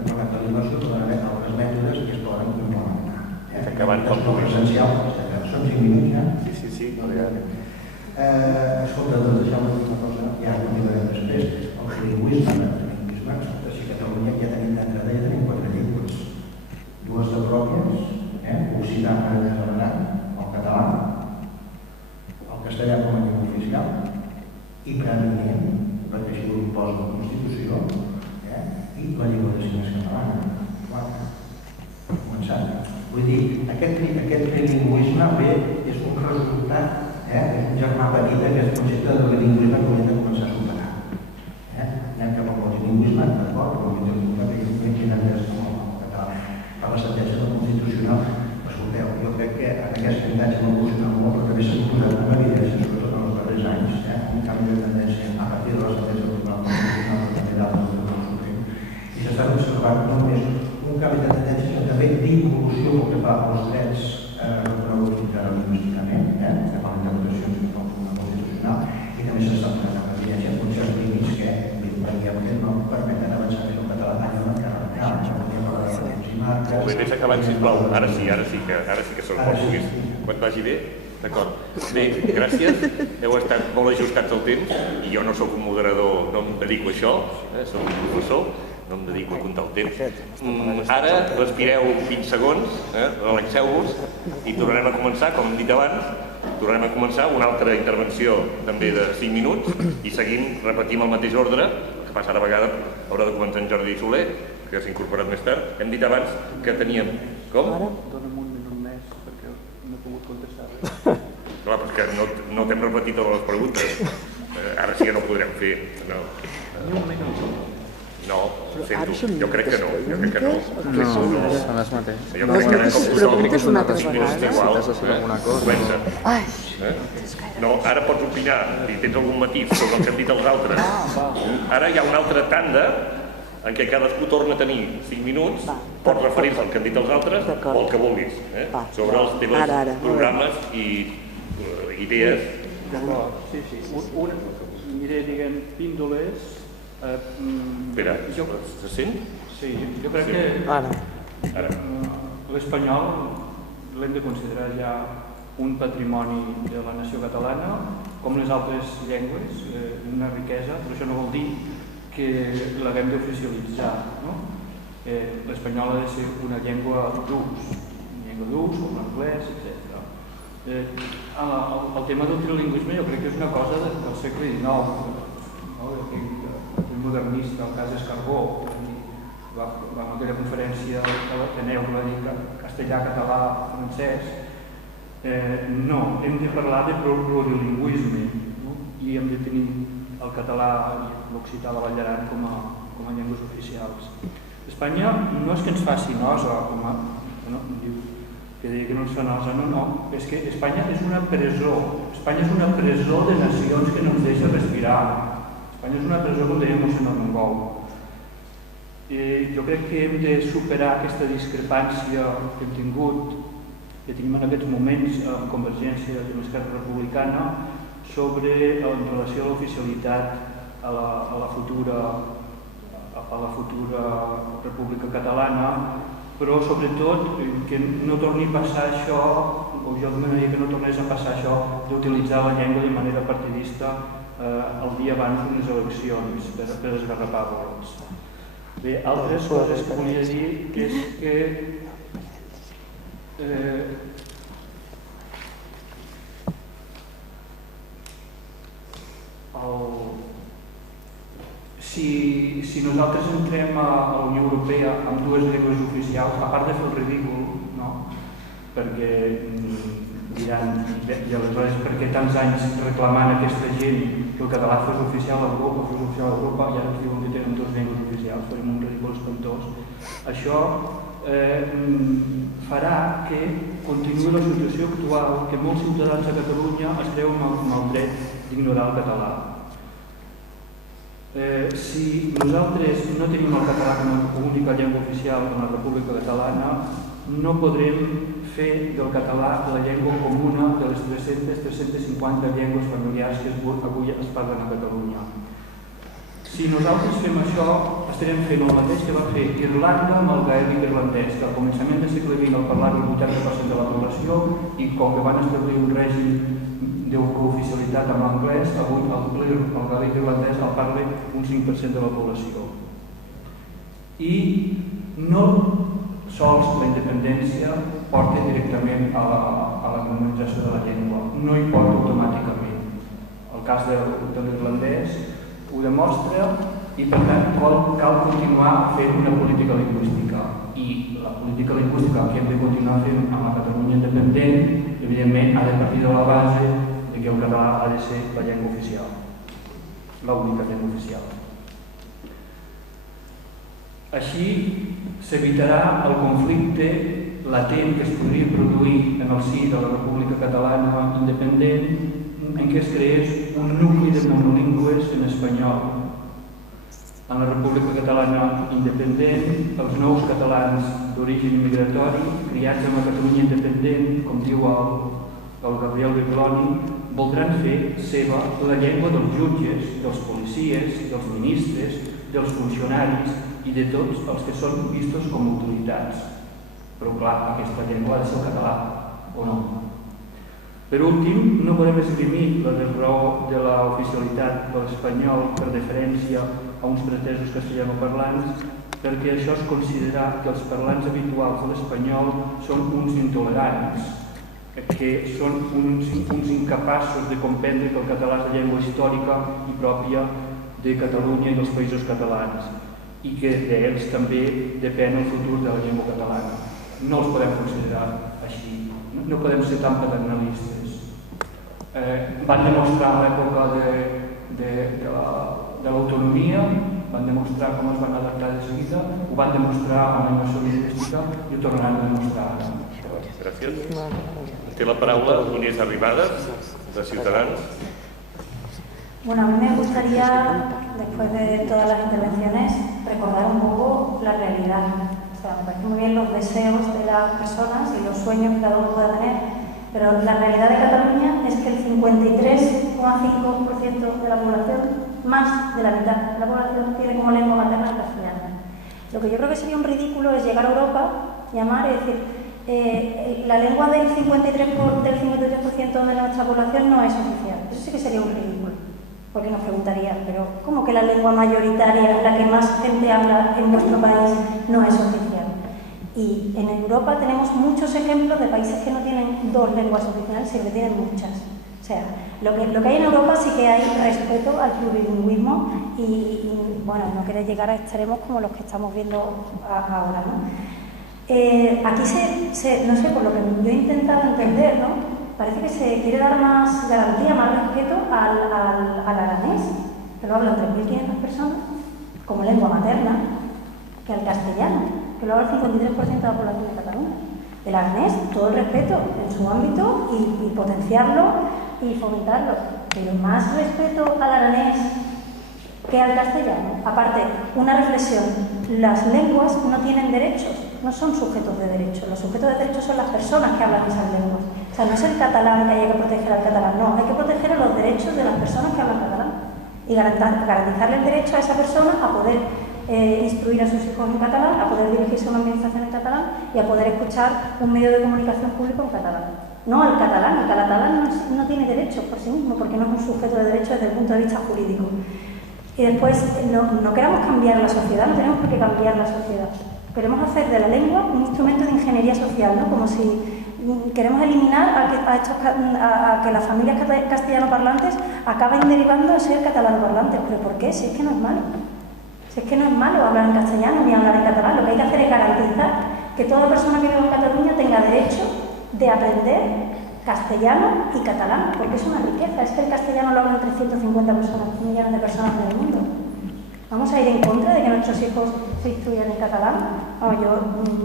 Parlant de la immersió, poden haver altres mètodes que es poden complementar. És molt essencial, són 5 minuts ja. Sí. Escolta, doncs deixeu-me dir una cosa, ja continuarem després, el trilingüisme, si a Catalunya ja tenim d'entrada, ja tenim 4 llengües, 2 de pròpies, l'occità, el català, el castellà com a llengua oficial i preeminent, perquè així ho imposa la Constitució, i la llengua de signes catalana. Començant. Vull dir, aquest trilingüisme bé és un resultat, és un germà petit d'aquest concepte de bilingüisme que hauríem de començar a superar. Anem cap al multilingüisme, d'acord, però el multilingüisme que jo crec que és el català. Per la sentència del Constitucional, escolteu, jo crec que en aquesta sentència no evoluciona molt, però també s'ha posat en evidència, sobretot en els darrers anys, un canvi de tendència a partir de la sentència del Tribunal Constitucional, però també d'altres del Tribunal Suprem, i s'està observant no només un canvi de tendència, sinó també d'involució pel que fa als drets reconeguts lingüísticament, que fa l'interpretació del Tribunal Constitucional, i també s'està posant en evidència amb certs límits que no permeten avançar més el català allà on encara cal. Molt bé, vés acabant, sisplau. Ara sí que sort quan puguis. Quan vagi bé? D'acord. Bé, gràcies. Heu estat molt ajustats al temps i jo no sóc un moderador, no em dedico a això, sóc un professor, no em dedico a comptar el temps. Ara respireu 20 segons, relaxeu-vos i tornarem a començar, com hem dit abans, tornarem a començar una altra intervenció també de 5 minuts i seguim, repetim el mateix ordre. El que passa ara vegada haurà de començar en Jordi Soler, que s'ha incorporat més tard. Hem dit abans que teníem... Com? Dóna'm un minut més, perquè no he pogut contestar res. Clar, però és que no t'hem repetit totes les preguntes. Ara sí que no ho podrem fer. Ni un minut. No, ho sento. Jo crec que no. No, són les mateixes. Jo crec que com tothom... Preguntes una altra vegada. Comença. No, ara pots opinar, si tens algun matís sobre el que han dit els altres. Ara hi ha una altra tanda en què cadascú torna a tenir 5 minuts, pots referir-se al que han dit els altres o el que vulguis, sobre els teus programes i idees. Sí. Miré, diguem, píndoles. Espera, se sent? Sí, jo crec que l'espanyol l'hem de considerar ja un patrimoni de la nació catalana, com les altres llengües, una riquesa, però això no vol dir que l'haguem d'oficialitzar. L'espanyol ha de ser una llengua d'ús, com l'anglès, etc. El tema del trilingüisme jo crec que és una cosa del segle XIX, un modernista, el cas Escarbó, va a aquella conferència de l'Ateneu, va dir castellà, català, francès. No, hem de parlar de plurilingüisme i hem de tenir el català i l'occità de la Vall d'Aran com a llengües oficials. Espanya no és que ens faci nosa, que digui que no ens fa nosa, no, és que Espanya és una presó. Espanya és una presó de nacions que no ens deixa respirar. Espanya és una presó, com deia Mossèn Armengol. Jo crec que hem de superar aquesta discrepància que hem tingut, que tenim en aquests moments amb Convergència i l'Esquerra Republicana, en relació a l'oficialitat a la futura República Catalana, però sobretot que no torni a passar això, o jo demanaria que no tornés a passar això d'utilitzar la llengua de manera partidista el dia abans d'unes eleccions per esgarrapar vots. Bé, altres coses que volia dir és que Si nosaltres entrem a la Unió Europea amb dues llengües oficials, a part de fer el ridícul, no? Perquè diran, i aleshores per què tants anys reclamant aquesta gent que el català fos oficial a Europa, i ara ens diuen que tenen dues llengües oficials, farem un ridícul espantós. Això farà que continuï la situació actual, que molts ciutadans de Catalunya es treuen amb el dret d'ignorar el català. Si nosaltres no tenim el català com a única llengua oficial en la República Catalana, no podrem fer del català la llengua comuna de les 350 llengües familiars que avui es parlen a Catalunya. Si nosaltres fem això, estarem fent el mateix que va fer Irlanda amb el gaèlic irlandès, que al començament del segle XX el parlava el 80% de la població i com que van establir un règim de cooficialitat amb l'anglès, avui el gaèlic irlandès el parla un 5% de la població. I no sols la independència porta directament a la normalització de la llengua, no hi porta automàticament. El cas de l'irlandès ho demostra i per tant cal continuar fent una política lingüística i la política lingüística que hem de continuar fent amb la Catalunya independent evidentment ha de partir de la base que el català ha de ser la llengua oficial, l'única llengua oficial. Així s'evitarà el conflicte latent que es podria produir en el si de la República Catalana independent en què es creés un nucli de monolingües en espanyol. En la República Catalana independent, els nous catalans d'origen migratori, criats en la Catalunya independent, com diu el Gabriel Bigloni, voldran fer seva la llengua dels jutges, dels policies, dels ministres, dels funcionaris i de tots els que són vistos com a autoritats. Però clar, aquesta llengua ha de ser el català, o no? Per últim, no podem esgrimir la raó de l'oficialitat de l'espanyol per deferència a uns pretesos castellanoparlants, perquè això és considerar que els parlants habituals de l'espanyol són uns intolerants, que són uns incapaços de comprendre que el català és la llengua històrica i pròpia de Catalunya i dels països catalans i que d'ells també depèn el futur de la llengua catalana. No els podem considerar així, no podem ser tan paternalistes. Van demostrar a l'època de l'autonomia, van demostrar com es van adaptar de seguida, ho van demostrar amb la immersió lingüística i ho tornaran a demostrar ara. Gràcies. Té la paraula Núñez Arribades, de Ciutadans. Bueno, a mí me gustaría, después de todas las intervenciones, recordar un poco la realidad. O sea, me parecen muy bien los deseos de las personas y los sueños que cada uno pueda tener, pero la realidad de Cataluña es que el 53,5% de la población, más de la mitad de la población, tiene como lengua materna el castellano. Lo que yo creo que sería un ridículo es llegar a Europa, llamar y decir la lengua del 53% de nuestra población no es oficial. Eso sí que sería un ridículo, porque nos preguntarían, pero ¿cómo que la lengua mayoritaria, la que más gente habla en nuestro país, no es oficial? Y en Europa tenemos muchos ejemplos de países que no tienen dos lenguas oficiales, sino que tienen muchas. O sea, lo que hay en Europa sí que hay respeto al plurilingüismo y bueno, no quiere llegar a extremos como los que estamos viendo ahora, ¿no? Aquí no sé, por lo que yo he intentado entender, ¿no? Parece que se quiere dar más garantía, más respeto al aranés, que lo hablan 3.500 personas, como lengua materna, que al castellano, que lo habla el 53% de la población de Cataluña. El aranés, todo el respeto en su ámbito y potenciarlo y fomentarlo, pero más respeto al aranés que al castellano. Aparte, una reflexión, las lenguas no tienen derechos, no son sujetos de derechos, los sujetos de derechos son las personas que hablan esas lenguas. O sea, no es el catalán que haya que proteger al catalán, no, hay que proteger los derechos de las personas que hablan catalán y garantizarle el derecho a esa persona a poder instruir a sus hijos en catalán, a poder dirigirse a una administración en catalán y a poder escuchar un medio de comunicación público en catalán. No al catalán, el catalán no tiene derechos por sí mismo porque no es un sujeto de derechos desde el punto de vista jurídico. Y después, no queramos cambiar la sociedad, no tenemos por qué cambiar la sociedad. Queremos hacer de la lengua un instrumento de ingeniería social. social, ¿no? Como si queremos eliminar a que las familias castellanoparlantes acaben derivando a ser catalanoparlantes. ¿Pero por qué? Si es que no es malo. Si es que no es malo hablar en castellano ni hablar en catalán. Lo que hay que hacer es garantizar que toda persona que viva en Cataluña tenga derecho de aprender castellano y catalán, porque es una riqueza. Es que el castellano lo hablan 350 millones de personas en el mundo. ¿Vamos a ir en contra de que nuestros hijos se instruyan en catalán?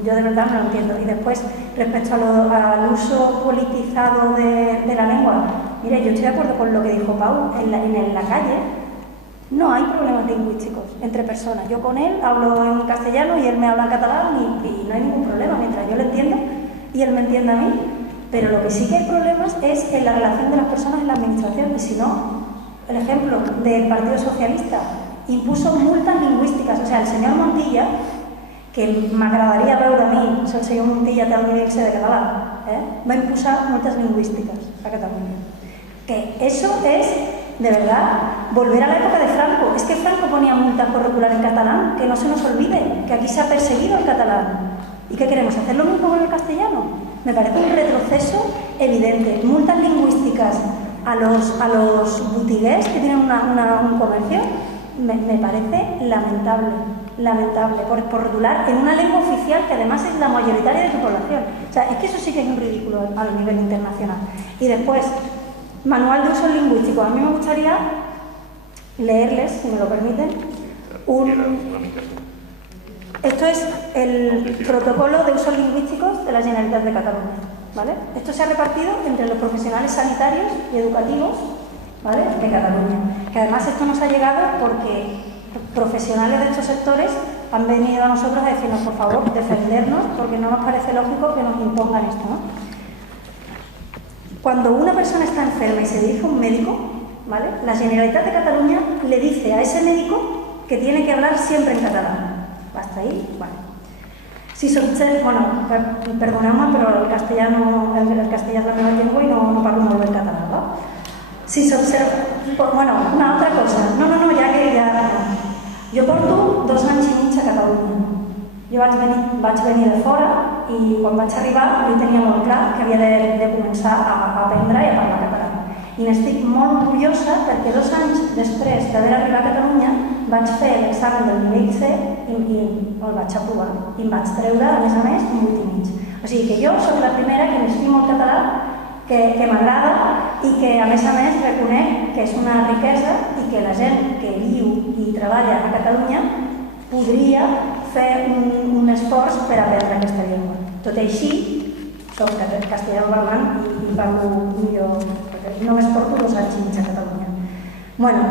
Yo de verdad no lo entiendo. Y después, respecto al uso politizado de la lengua, mire, yo estoy de acuerdo con lo que dijo Pau. En la calle no hay problemas lingüísticos entre personas. Yo con él hablo en castellano y él me habla en catalán y no hay ningún problema, mientras yo lo entiendo y él me entiende a mí. Pero lo que sí que hay problemas es en la relación de las personas en la administración. Y si no, el ejemplo del Partido Socialista impuso multas lingüísticas. O sea, el señor Montilla, que m'agradaria veure a mi si el senyor Montilla té el nivell C de català, va imposar multas lingüísticas a Cataluña. Que eso es, de verdad, volver a la época de Franco. Es que Franco ponía multas por regular en catalán, que no se nos olvide, que aquí se ha perseguido el catalán. ¿Y qué queremos? ¿Hacer lo mismo con el castellano? Me parece un retroceso evidente. Multas lingüísticas a los botiguers que tienen un comercio, me parece lamentable, por rotular en una lengua oficial que además es la mayoritaria de su población. O sea, es que eso sí que es un ridículo a nivel internacional. Y después, manual de uso lingüístico. A mí me gustaría leerles, si me lo permiten, esto es el protocolo de usos lingüísticos de la Generalitat de Cataluña, ¿vale? Esto se ha repartido entre los profesionales sanitarios y educativos, ¿vale?, de Cataluña. Que además esto nos ha llegado porque profesionales de estos sectores han venido a nosotros a decirnos, por favor, defendernos, porque no nos parece lógico que nos impongan esto, ¿no? Cuando una persona está enferma y se dirige a un médico, ¿vale?, la Generalitat de Cataluña le dice a ese médico que tiene que hablar siempre en catalán. ¿Hasta ahí? Vale. Si s'observa, bueno, perdoneu-me, però el castellà és la meva llengua i no parlo molt bé el català, no? Si s'observa... Bueno, una altra cosa. No, ja... Jo porto 2 anys i mig a Catalunya. Jo vaig venir de fora i quan vaig arribar jo tenia molt clar que havia de començar a aprendre i a parlar català. I n'estic molt orgullosa perquè 2 anys després d'haver arribat a Catalunya vaig fer l'examen del nivell C i el vaig aprovar. I em vaig treure, a més, un 8,5. O sigui que jo soc la primera que m'estimo el català, que m'agrada i que, a més, reconec que és una riquesa i que la gent que viu i treballa a Catalunya podria fer un esforç per aprendre aquesta llengua. Tot i així, soc castellanoparlant i parlo millor, perquè només porto 2 anys i mig a Catalunya. Bueno,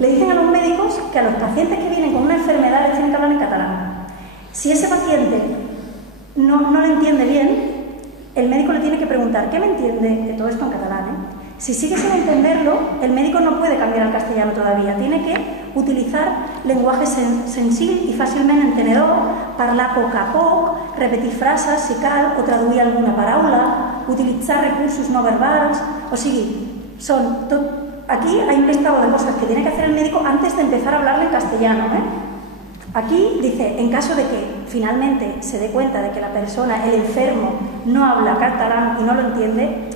le dicen a los médicos que a los pacientes que vienen con una enfermedad les tienen que hablar en catalán. Si ese paciente no lo entiende bien, el médico le tiene que preguntar, ¿qué me entiende de todo esto en catalán? Si sigue sin entenderlo, el médico no puede cambiar al castellano todavía. Tiene que utilizar lenguaje sensible y fàcilment entenedor, parlar a poc, repetir frases si cal, o traduir alguna paraula, utilitzar recursos no verbals. O sigui, aquí hay un listado de cosas que tiene que hacer el médico antes de empezar a hablarle en castellano. Aquí dice, en caso de que finalmente se dé cuenta de que la persona, el enfermo, no habla catalán y no lo entiende,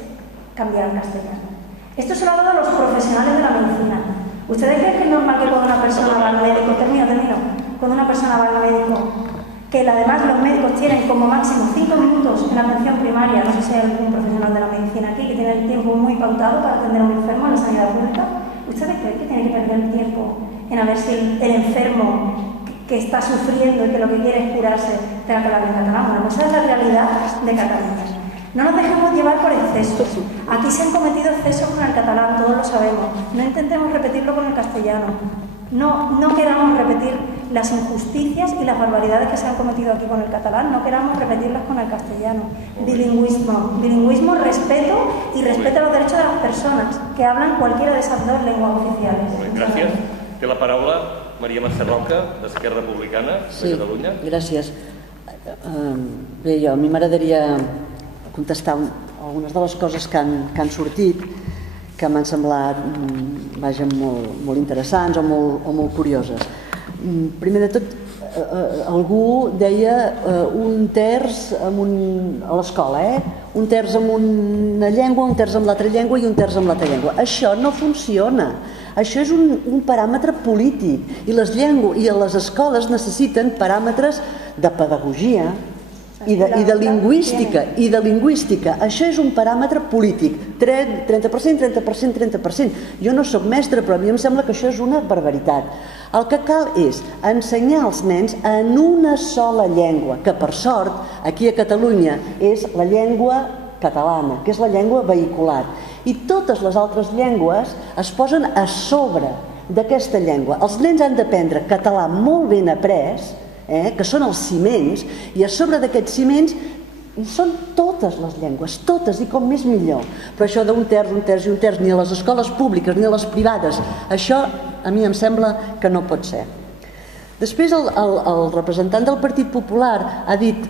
cambiar al castellano. Esto se lo ha dado a los profesionales de la medicina. ¿Ustedes creen que es normal que cuando una persona va al médico, termino, cuando una persona va al médico, que además los médicos tienen como máximo 5 minutos en la atención primaria, no sé si hay algún profesional de la medicina aquí que tiene el tiempo muy pautado para atender a un enfermo en la sanidad pública? ¿Ustedes creen que tiene que perder el tiempo en a ver si el enfermo que está sufriendo y que lo que quiere es curarse tenga que hablar en catalán? Bueno, esa es la realidad de Cataluña. No nos dejemos llevar por excesos. Aquí se han cometido excesos con el catalán, todos lo sabemos. No intentemos repetirlo con el castellano. No queramos repetir las injusticias y las barbaridades que se han cometido aquí con el catalán, no queramos repetirlas con el castellano. Bilingüismo, respeto y respeto a los derechos de las personas que hablan cualquiera de esas 2 lenguas oficiales. Gràcies. Té la paraula Maria Mercè Roca, d'Esquerra Republicana de Catalunya. Sí, gràcies. Bé, a mi m'agradaria contestar algunes de les coses que han sortit, que m'han semblat molt interessants o molt curioses. Primer de tot, algú deia un terç a l'escola, un terç amb una llengua, un terç amb l'altra llengua i un terç amb l'altra llengua. Això no funciona. Això és un paràmetre polític i les escoles necessiten paràmetres de pedagogia i de lingüística. Això és un paràmetre polític. 30%, 30%, 30%. Jo no soc mestre, però a mi em sembla que això és una barbaritat. El que cal és ensenyar als nens en una sola llengua, que per sort aquí a Catalunya és la llengua catalana, que és la llengua vehicular. I totes les altres llengües es posen a sobre d'aquesta llengua. Els nens han d'aprendre català molt ben après, que són els ciments, i a sobre d'aquests ciments hi són totes les llengües, totes, i com més millor. Però això d'un terç, un terç i un terç, ni a les escoles públiques ni a les privades, això a mi em sembla que no pot ser. Després el representant del Partit Popular ha dit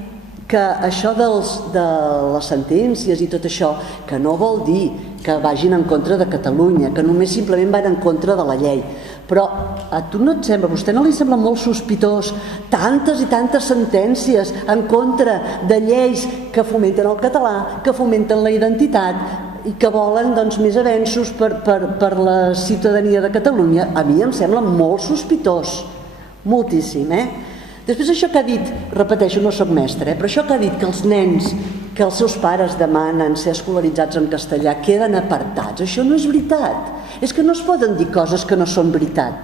que això de les sentències i tot això, que no vol dir que vagin en contra de Catalunya, que només simplement van en contra de la llei. Però a tu no et sembla, a vostè no li sembla molt sospitós tantes i tantes sentències en contra de lleis que fomenten el català, que fomenten la identitat i que volen més avenços per la ciutadania de Catalunya? A mi em sembla molt sospitós, moltíssim. Després això que ha dit, repeteixo, no soc mestre, però això que ha dit que els nens, que els seus pares demanen ser escolaritzats en castellà, queden apartats, això no és veritat. És que no es poden dir coses que no són veritat,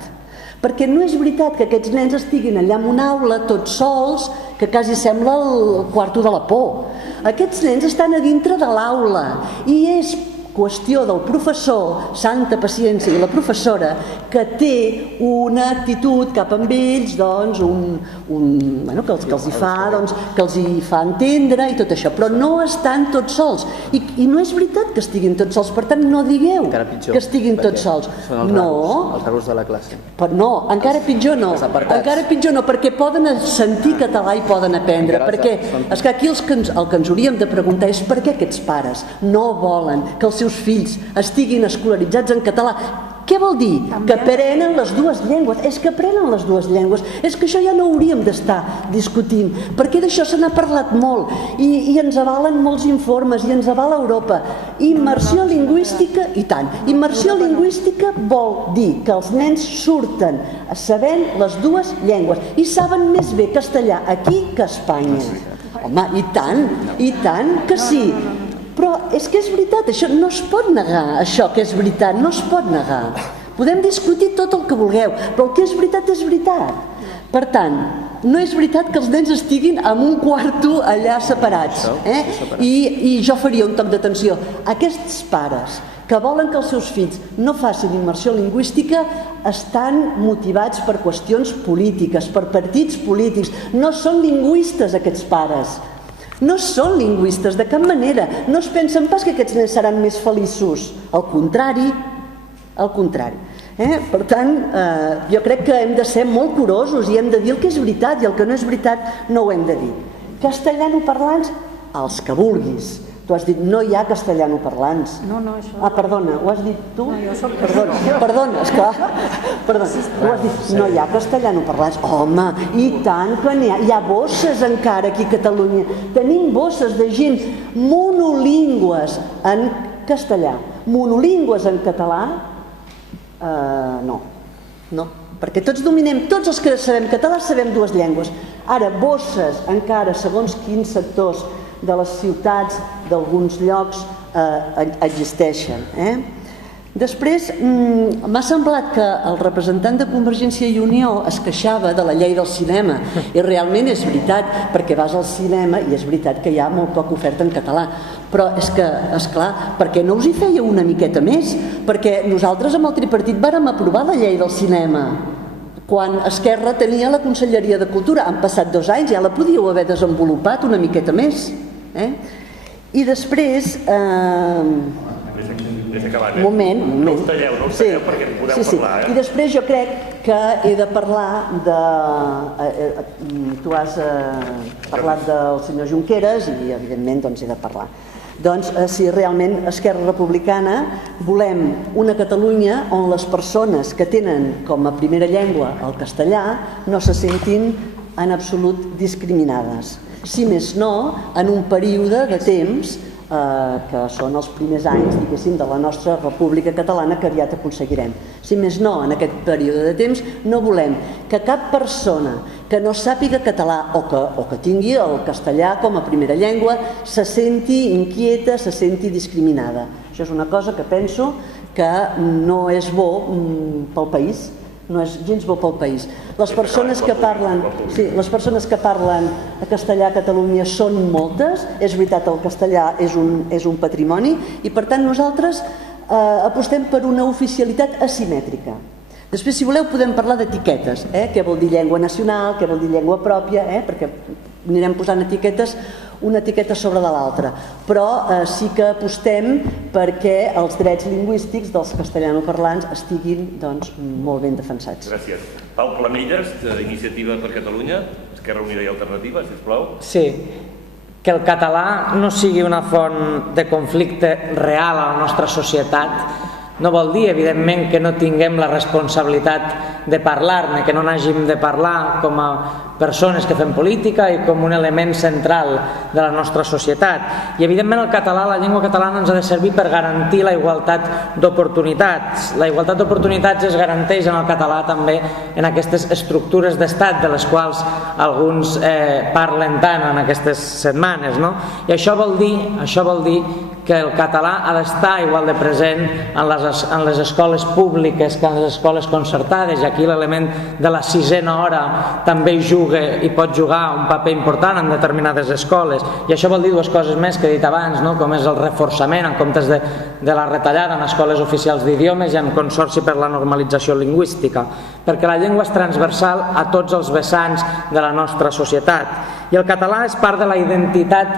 perquè no és veritat que aquests nens estiguin allà en una aula tots sols, que quasi sembla el quarto de la por. Aquests nens estan a dintre de l'aula i és qüestió del professor, santa paciència, i la professora, que té una actitud cap amb ells, que els hi fa entendre i tot això, però no estan tots sols. I no és veritat que estiguin tots sols, per tant no digueu que estiguin tots sols. No, els raros de la classe. No, encara pitjor no, perquè poden sentir català i poden aprendre, perquè és que aquí el que ens hauríem de preguntar és per què aquests pares no volen que els seus fills estiguin escolaritzats en català. Què vol dir? Que aprenen les dues llengües. És que aprenen les dues llengües. És que això ja no hauríem d'estar discutint, perquè d'això se n'ha parlat molt i ens avalen molts informes i ens avala Europa. Immersió lingüística, i tant. Immersió lingüística vol dir que els nens surten sabent les dues llengües i saben més bé castellà aquí que a Espanya. Home, i tant que sí. Però és que és veritat, això no es pot negar, això que és veritat, no es pot negar. Podem discutir tot el que vulgueu, però el que és veritat. Per tant, no és veritat que els nens estiguin en un quarto allà separats. I jo faria un toc d'atenció. Aquests pares que volen que els seus fills no facin immersió lingüística estan motivats per qüestions polítiques, per partits polítics. No són lingüistes aquests pares. No són lingüistes, de cap manera. No es pensen pas que aquests nens seran més feliços. Al contrari. Per tant, jo crec que hem de ser molt curosos i hem de dir el que és veritat i el que no és veritat no ho hem de dir. Castellanoparlants, els que vulguis. Tu has dit, no hi ha castellanoparlants. No, això... Perdona, ho has dit tu? No, jo soc... Perdona, esclar. Perdona, ho has dit, no hi ha castellanoparlants. Home, i tant que n'hi ha. Hi ha bosses encara aquí a Catalunya. Tenim bosses de gent monolingües en castellà. Monolingües en català? No. Perquè tots dominem, tots els que sabem català sabem dues llengües. Ara, bosses encara, segons quins sectors de les ciutats, d'alguns llocs, existeixen. Després, m'ha semblat que el representant de Convergència i Unió es queixava de la llei del cinema, i realment és veritat, perquè vas al cinema i és veritat que hi ha molt poca oferta en català, però és que, esclar, per què no us hi fèieu una miqueta més? Perquè nosaltres amb el tripartit vàrem aprovar la llei del cinema, quan Esquerra tenia la Conselleria de Cultura. Han passat 2 anys, ja la podíeu haver desenvolupat una miqueta més. I després... Un moment. No us talleu, perquè podeu parlar. I després jo crec que he de parlar de... Tu has parlat del senyor Junqueras i evidentment he de parlar. Doncs si realment Esquerra Republicana volem una Catalunya on les persones que tenen com a primera llengua el castellà no se sentin en absolut discriminades. Si més no, en un període de temps que són els primers anys, diguéssim, de la nostra República Catalana que aviat aconseguirem. Si més no, en aquest període de temps no volem que cap persona que no sàpiga català o que tingui el castellà com a primera llengua se senti inquieta, se senti discriminada. Això és una cosa que penso que no és bo pel país, no és gens bo pel país. Les persones que parlen castellà a Catalunya són moltes, és veritat, el castellà és un patrimoni i per tant nosaltres apostem per una oficialitat asimètrica. Després, si voleu, podem parlar d'etiquetes, què vol dir llengua nacional, què vol dir llengua pròpia, perquè anirem posant etiquetes una etiqueta sobre de l'altra, però sí que apostem perquè els drets lingüístics dels castellanoparlants estiguin molt ben defensats. Gràcies. Pau Planelles, d'Iniciativa per Catalunya, Esquerra Unida i Alternativa, sisplau. Sí, que el català no sigui una font de conflicte real a la nostra societat no vol dir, evidentment, que no tinguem la responsabilitat de parlar-ne, que no n'hàgim de parlar com a persones que fem política i com un element central de la nostra societat. I, evidentment, el català, la llengua catalana, ens ha de servir per garantir la igualtat d'oportunitats. La igualtat d'oportunitats es garanteix en el català també en aquestes estructures d'estat de les quals alguns parlen tant en aquestes setmanes, no? I això vol dir que el català ha d'estar igual de present en les escoles públiques que en les escoles concertades, i aquí l'element de la sisena hora també hi juga i pot jugar un paper important en determinades escoles. I això vol dir dues coses més que he dit abans, com és el reforçament en comptes de la retallada en escoles oficials d'idiomes i en consorci per la normalització lingüística, perquè la llengua és transversal a tots els vessants de la nostra societat. I el català és part de la identitat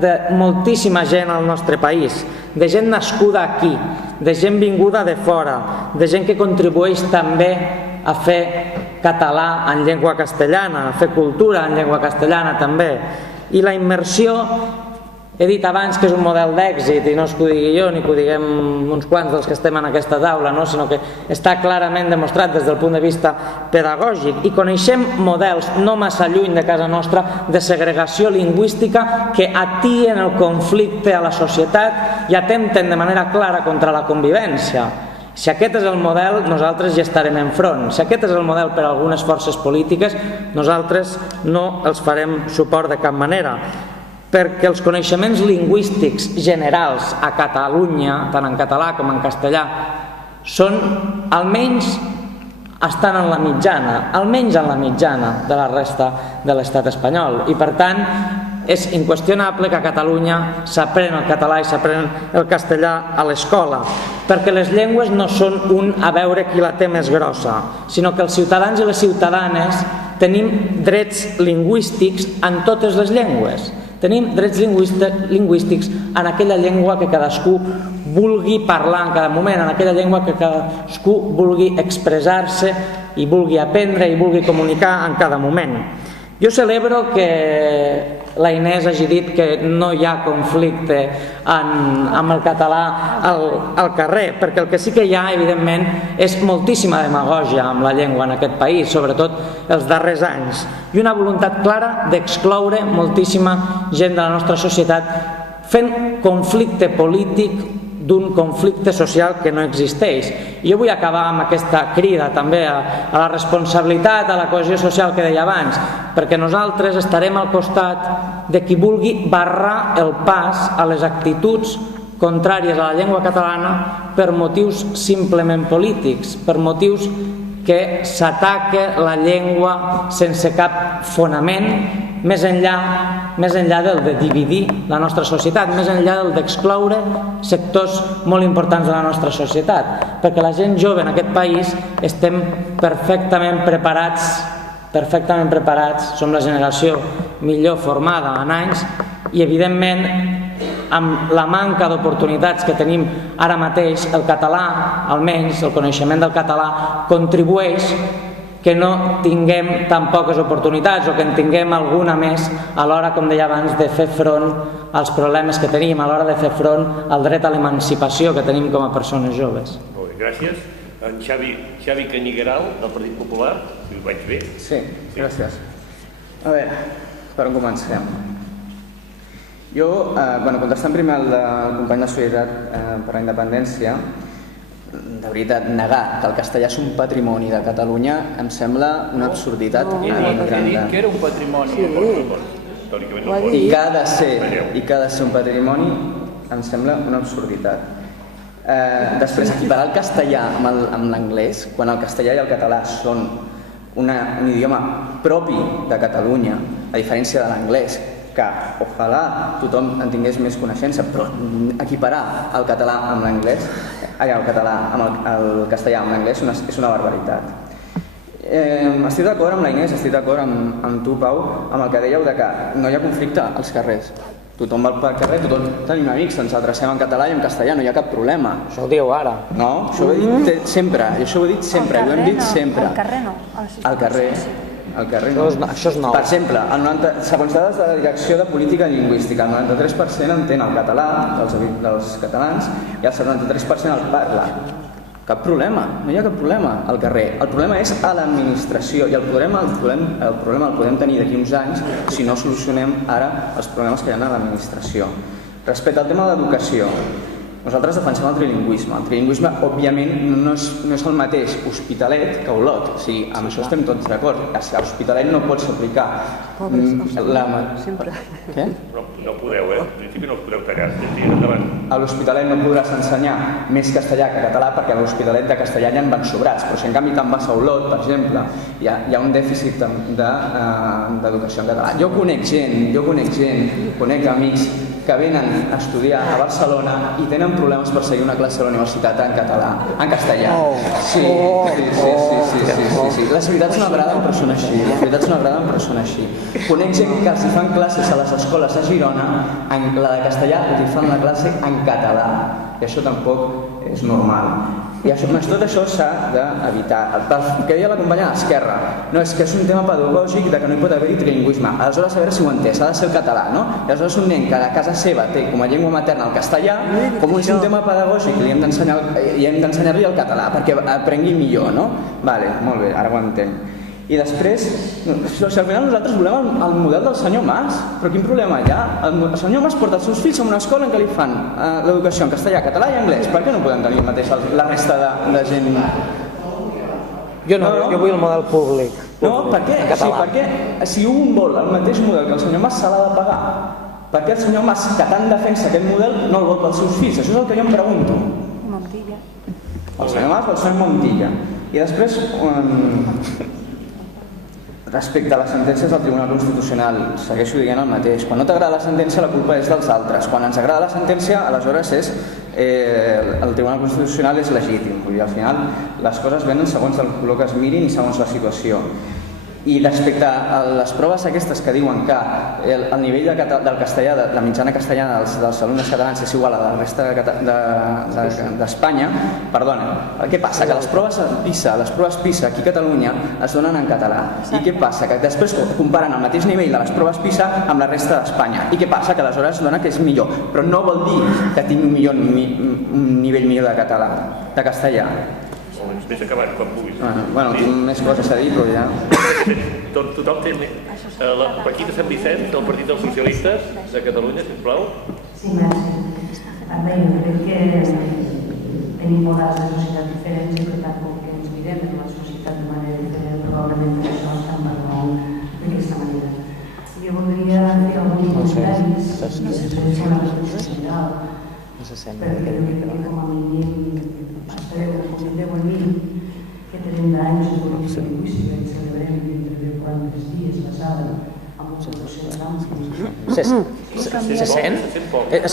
de moltíssima gent al nostre país, de gent nascuda aquí, de gent vinguda de fora, de gent que contribueix també a fer català en llengua castellana, a fer cultura en llengua castellana també. I la immersió, he dit abans que és un model d'èxit, i no és que ho digui jo ni que ho diguem uns quants dels que estem en aquesta taula, sinó que està clarament demostrat des del punt de vista pedagògic, i coneixem models no massa lluny de casa nostra de segregació lingüística que atien el conflicte a la societat i atempten de manera clara contra la convivència. Si aquest és el model, nosaltres ja estarem enfront. Si aquest és el model per a algunes forces polítiques, nosaltres no els farem suport de cap manera, perquè els coneixements lingüístics generals a Catalunya, tant en català com en castellà, són almenys estan en la mitjana, almenys en la mitjana de la resta de l'estat espanyol, i per tant és inqüestionable que a Catalunya s'aprèn el català i s'aprèn el castellà a l'escola, perquè les llengües no són un a veure qui la té més grossa, sinó que els ciutadans i les ciutadanes tenim drets lingüístics en totes les llengües. Tenim drets lingüístics en aquella llengua que cadascú vulgui parlar en cada moment, en aquella llengua que cadascú vulgui expressar-se i vulgui aprendre i vulgui comunicar en cada moment. Jo celebro que la Inés hagi dit que no hi ha conflicte amb el català al carrer, perquè el que sí que hi ha, evidentment, és moltíssima demagògia amb la llengua en aquest país, sobretot els darrers anys, i una voluntat clara d'excloure moltíssima gent de la nostra societat fent conflicte polític d'un conflicte social que no existeix. I jo vull acabar amb aquesta crida també a la responsabilitat, a la cohesió social que deia abans, perquè nosaltres estarem al costat de qui vulgui barrar el pas a les actituds contràries a la llengua catalana per motius simplement polítics, per motius que s'ataca la llengua sense cap fonament, més enllà del de dividir la nostra societat, més enllà del d'excloure sectors molt importants de la nostra societat, perquè la gent jove en aquest país estem perfectament preparats, som la generació millor formada en anys, i evidentment amb la manca d'oportunitats que tenim ara mateix, el català, almenys el coneixement del català, contribueix que no tinguem tan poques oportunitats o que en tinguem alguna més a l'hora, com deia abans, de fer front als problemes que tenim, a l'hora de fer front al dret a l'emancipació que tenim com a persones joves. Molt bé, gràcies. En Xavi Canigueral, del Partit Popular, si ho vaig bé. Sí, gràcies. A veure, per on comencem? Jo, contestant primer al company de Solidaritat per la Independència, de veritat, negar que el castellà és un patrimoni de Catalunya em sembla una absurditat. He dit que era un patrimoni. I que ha de ser un patrimoni em sembla una absurditat. Després, equiparar el castellà amb l'anglès, quan el castellà i el català són un idioma propi de Catalunya, a diferència de l'anglès, que ojalà tothom en tingués més coneixença, però equiparar el català amb l'anglès, el castellà amb l'anglès és una barbaritat. Estic d'acord amb la Inés, estic d'acord amb tu, Pau, amb el que dèieu de que no hi ha conflicte als carrers. Tothom va pel carrer, tothom tenim amics, ens adrecem en català i en castellà, no hi ha cap problema. Això ho diu ara. No, això ho he dit sempre, i això ho he dit sempre, i ho hem dit sempre. Al carrer no. Al carrer no. Això és nou. Per exemple, segons dades de la Direcció de Política Lingüística, el 93% entén el català dels catalans i el 73% el parla. Cap problema, no hi ha cap problema al carrer. El problema és a l'administració i el problema el podem tenir d'aquí uns anys si no solucionem ara els problemes que hi ha a l'administració. Respecte al tema de l'educació, nosaltres defensem el trilingüisme. El trilingüisme, òbviament, no és el mateix Hospitalet que Olot. O sigui, amb això estem tots d'acord. A Hospitalet no pots aplicar... Què? No podeu, en principi no us podeu tallar. Endavant. A l'Hospitalet no podràs ensenyar més castellà que català perquè a l'Hospitalet de castellà ja en van sobrats. Però si en canvi te'n vas a Olot, per exemple, hi ha un dèficit d'educació en català. Jo conec gent, conec amics que venen a estudiar a Barcelona i tenen problemes per seguir una classe a la universitat en castellà. Sí. Les veritats no agraden, però són així. Conec gent que els fan classes a les escoles a Girona, la de castellà els fan la classe en català. I això tampoc és normal. I tot això s'ha d'evitar. El que deia la companya d'Esquerra, no, és que és un tema pedagògic de que no hi pot haver-hi trilingüisme. Aleshores, a veure si ho entès, ha de ser el català, no? I aleshores un nen que a casa seva té com a llengua materna el castellà, com és un tema pedagògic i hem d'ensenyar-li el català perquè aprengui millor, no? Vale, molt bé, ara ho entenc. I després, si al final nosaltres volem el model del senyor Mas, però quin problema hi ha? El senyor Mas porta els seus fills a una escola en què li fan l'educació en castellà, català i anglès. Per què no podem tenir el mateix la resta de gent? Jo vull el model públic. No, per què? Perquè si un vol el mateix model que el senyor Mas se l'ha de pagar, per què el senyor Mas, que tant defensa aquest model, no el vol pels seus fills? Això és el que jo em pregunto. Montilla. El senyor Mas o el senyor Montilla. I després... Respecte a les sentències del Tribunal Constitucional, segueixo dient el mateix. Quan no t'agrada la sentència, la culpa és dels altres. Quan ens agrada la sentència, aleshores el Tribunal Constitucional és legítim. Vull dir, al final, les coses venen segons el color que es mirin i segons la situació. I respecte a les proves aquestes que diuen que el nivell del castellà, de la mitjana castellana dels alumnes catalans és igual a la resta d'Espanya, perdona, què passa? Que les proves PISA aquí a Catalunya es donen en català. I què passa? Que després comparen el mateix nivell de les proves PISA amb la resta d'Espanya. I què passa? Que aleshores dona que és millor. Però no vol dir que tingui un nivell millor de català, de castellà. Vés acabant, quan puguis. Bueno, tinc més coses a dir, però ja... Tothom té... Paquita Sant Vicent, del Partit dels Socialistes de Catalunya, sisplau. Sí, merci. Bé, jo crec que tenim models de societat diferents i per tant, com que ens mirem en la societat de manera diferent, probablement per això estem parlant d'aquesta manera. Jo voldria fer alguns comentaris i després una reflexió general, perquè crec que com a mínim com deu a mi que 30 anys de política lingüística i celebrem dintre de 43 dies basada en un solució d'àmbit. Se sent? És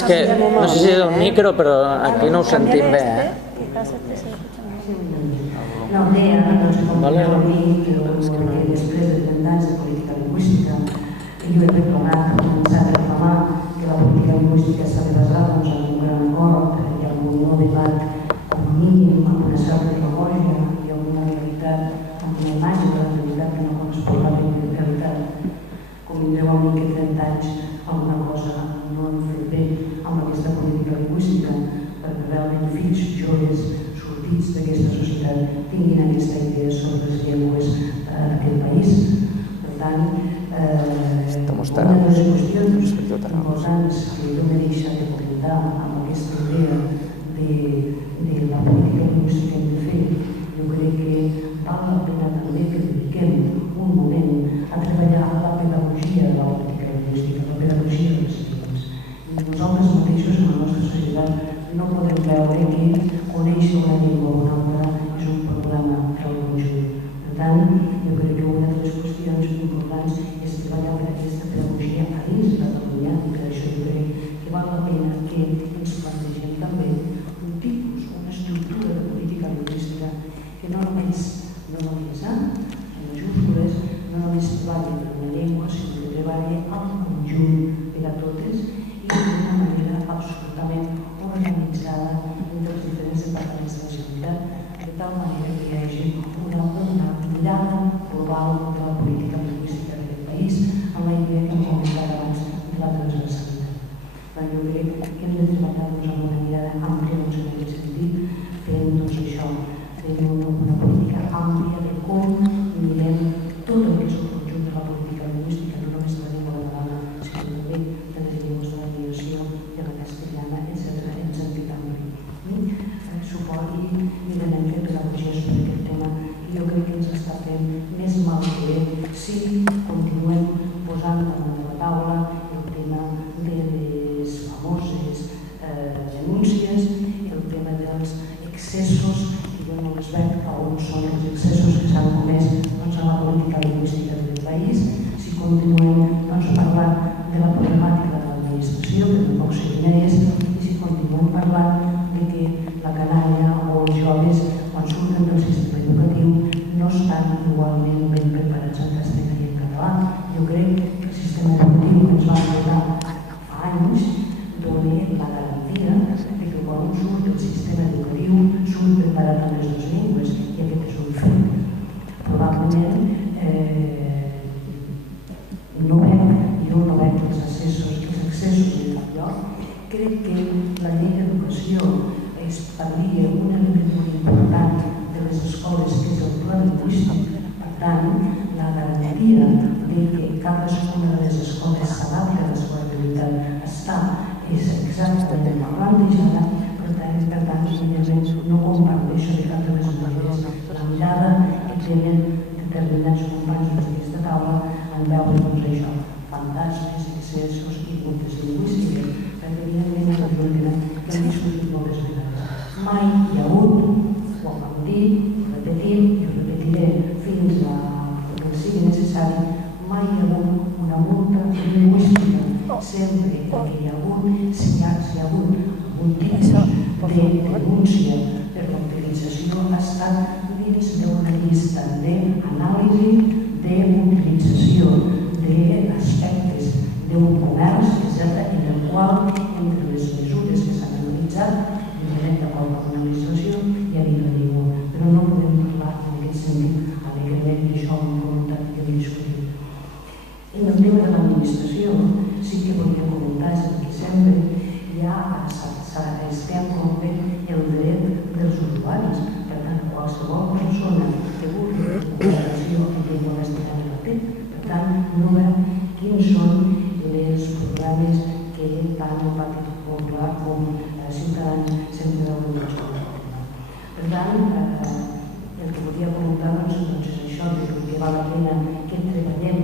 que no sé si és el micro, però aquí no ho sentim bé, No, deia, doncs, com deu a mi que després de 30 anys de política lingüística jo he reclamat, començat a reclamar que la política lingüística s'ha de basar en un gran acord i en un nou debat mínim, amb una certa demagògia i amb una realitat, amb una imatge de la realitat que no correspon a la realitat. Convindreu amb mi que 30 anys alguna cosa no hem fet bé amb aquesta política lingüística perquè realment fills joves sortits d'aquesta societat tinguin aquesta idea sobre les llengües d'aquest país. Per tant, demostrar. Una de les qüestions importants que jo m'he deixat de comentar amb aquesta idea de la política lingüística que hem de fer, jo crec que val la pena també que dediquem un moment a treballar la pedagogia de la política lingüística, la pedagogia dels idiomes. Nosaltres mateixos en la nostra societat no podem veure que conèixer una llengua o una altra és un problema per al conjunt. Per tant, jo crec que una de les qüestions importants és treballar per aquesta pedagogia a dins de Catalunya, i per això jo crec que val la pena que ens plantegem també un tipus, una estructura de política lingüística que no només en majúscules, no només treballi per una llengua, sinó que treballi en conjunt per a totes i d'una manera absolutament organitzada entre els diferents departaments de la Generalitat, de tal manera que hi hagi una mirada global de la política lingüística d'aquest país, amb la idea que hem comentat abans de la transversalitat. Però jo crec que hem de treballar amb una mirada àmplia en aquest sentit, fent això, fent una política àmplia de com mirem tot el que és el conjunt de la política lingüística, no només de la llengua catalana, sinó també de les llengües de la migració, de la castellana, etc. en sentit ampli. Suport i anem fent pedagogia sobre aquest tema i jo crec que ens està fent més mal que bé si continuem posant damunt de la taula el tema de les famoses denúncies, el tema dels excessos, que jo no les veig a on són els excessos que s'han comès a la política lingüística del país, si continuem parlant de la problemàtica de l'administració, que tampoc sé quina és, i si continuem parlant de que la canalla o els joves, quan surten del sistema educatiu, no estan igualment ben preparats en castellà i en català. Jo crec que el sistema educatiu que ens va donar fa anys dona la garantia que quan un surt del sistema educatiu surt preparat en les dues llengües i aquest és un fet. Probablement jo no veig els excessos en cap lloc. Crec que la llei d'educació establia un element molt important de les escoles que és el pla lingüístic. Per tant, la garantia de que cadascuna de les escoles s'adapta a la seva realitat és exactament plantejada. Per tant, no comparteixo de cap de les maneres la mirada que tenen determinats companys d'aquesta taula en veure això, fantasmes, excessos i cultes lingüístiques, perquè evidentment és un tema que hem discutit moltes vegades. Mai hi ha hagut, ho vam dir, repetim i ho repetiré fins que sigui necessari, mai hi ha hagut una multa lingüística. Sempre que hi ha hagut, si hi ha hagut un tipus de denúncia per la utilització, ha estat dins d'una llista d'anàlisi d'utilització d'aspectes d'un comerç, etc., en el qual, entre les mesures que s'han analitzat, entenem d'acord amb l'administració i ha dit la llengua. Però no podem parlar en aquest sentit alegrement d'això amb voluntat que hem discutit. En el tema de l'administració, sí que volia comentar que sempre ja estem comptant el dret dels usuaris. Per tant, qualsevol persona que vulgui comunicació en llengua castellana la té. Per tant, no veiem quins són els programes que tant el Partit Popular com Ciutadans sempre veuen de l'escola. Per tant, el que volia comentar és això, que val la pena que treballem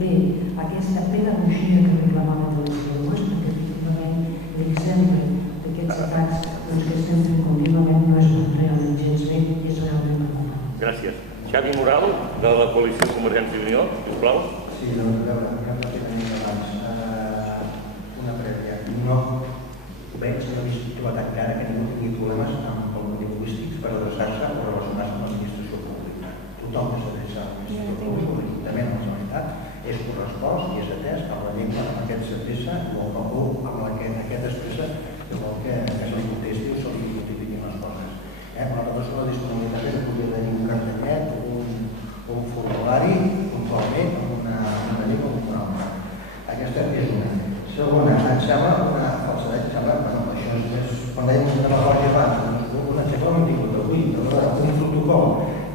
bé aquesta pedagogia que reclamava de les llengües, perquè efectivament l'exemple d'aquests atacs que estem fent contínuament no és realment gens bé i és realment preocupant. Gràcies. Xavi Moral, de la coalició Convergència i Unió, sisplau. Sí, doncs, a veure, que abans una prèvia. No ho veig, no he trobat encara que ningú tingui problemes amb els lingüístics per adreçar-se o relacionar-se amb l'administració pública. Tothom que s'adreça a l'administració pública, juntament amb la Generalitat, és correspost i és atès per la llengua amb què s'adreça o amb la que aquest expressa que es li contesti o se li notifiquin les coses. Una persona de disponibilitat podria tenir un cartellet o un formulari puntualment amb una llengua o una altra. Aquesta és una. Segona, em sembla una falsedat, això és, quan dèiem una demagògia abans, un exemple no hem tingut avui, un protocol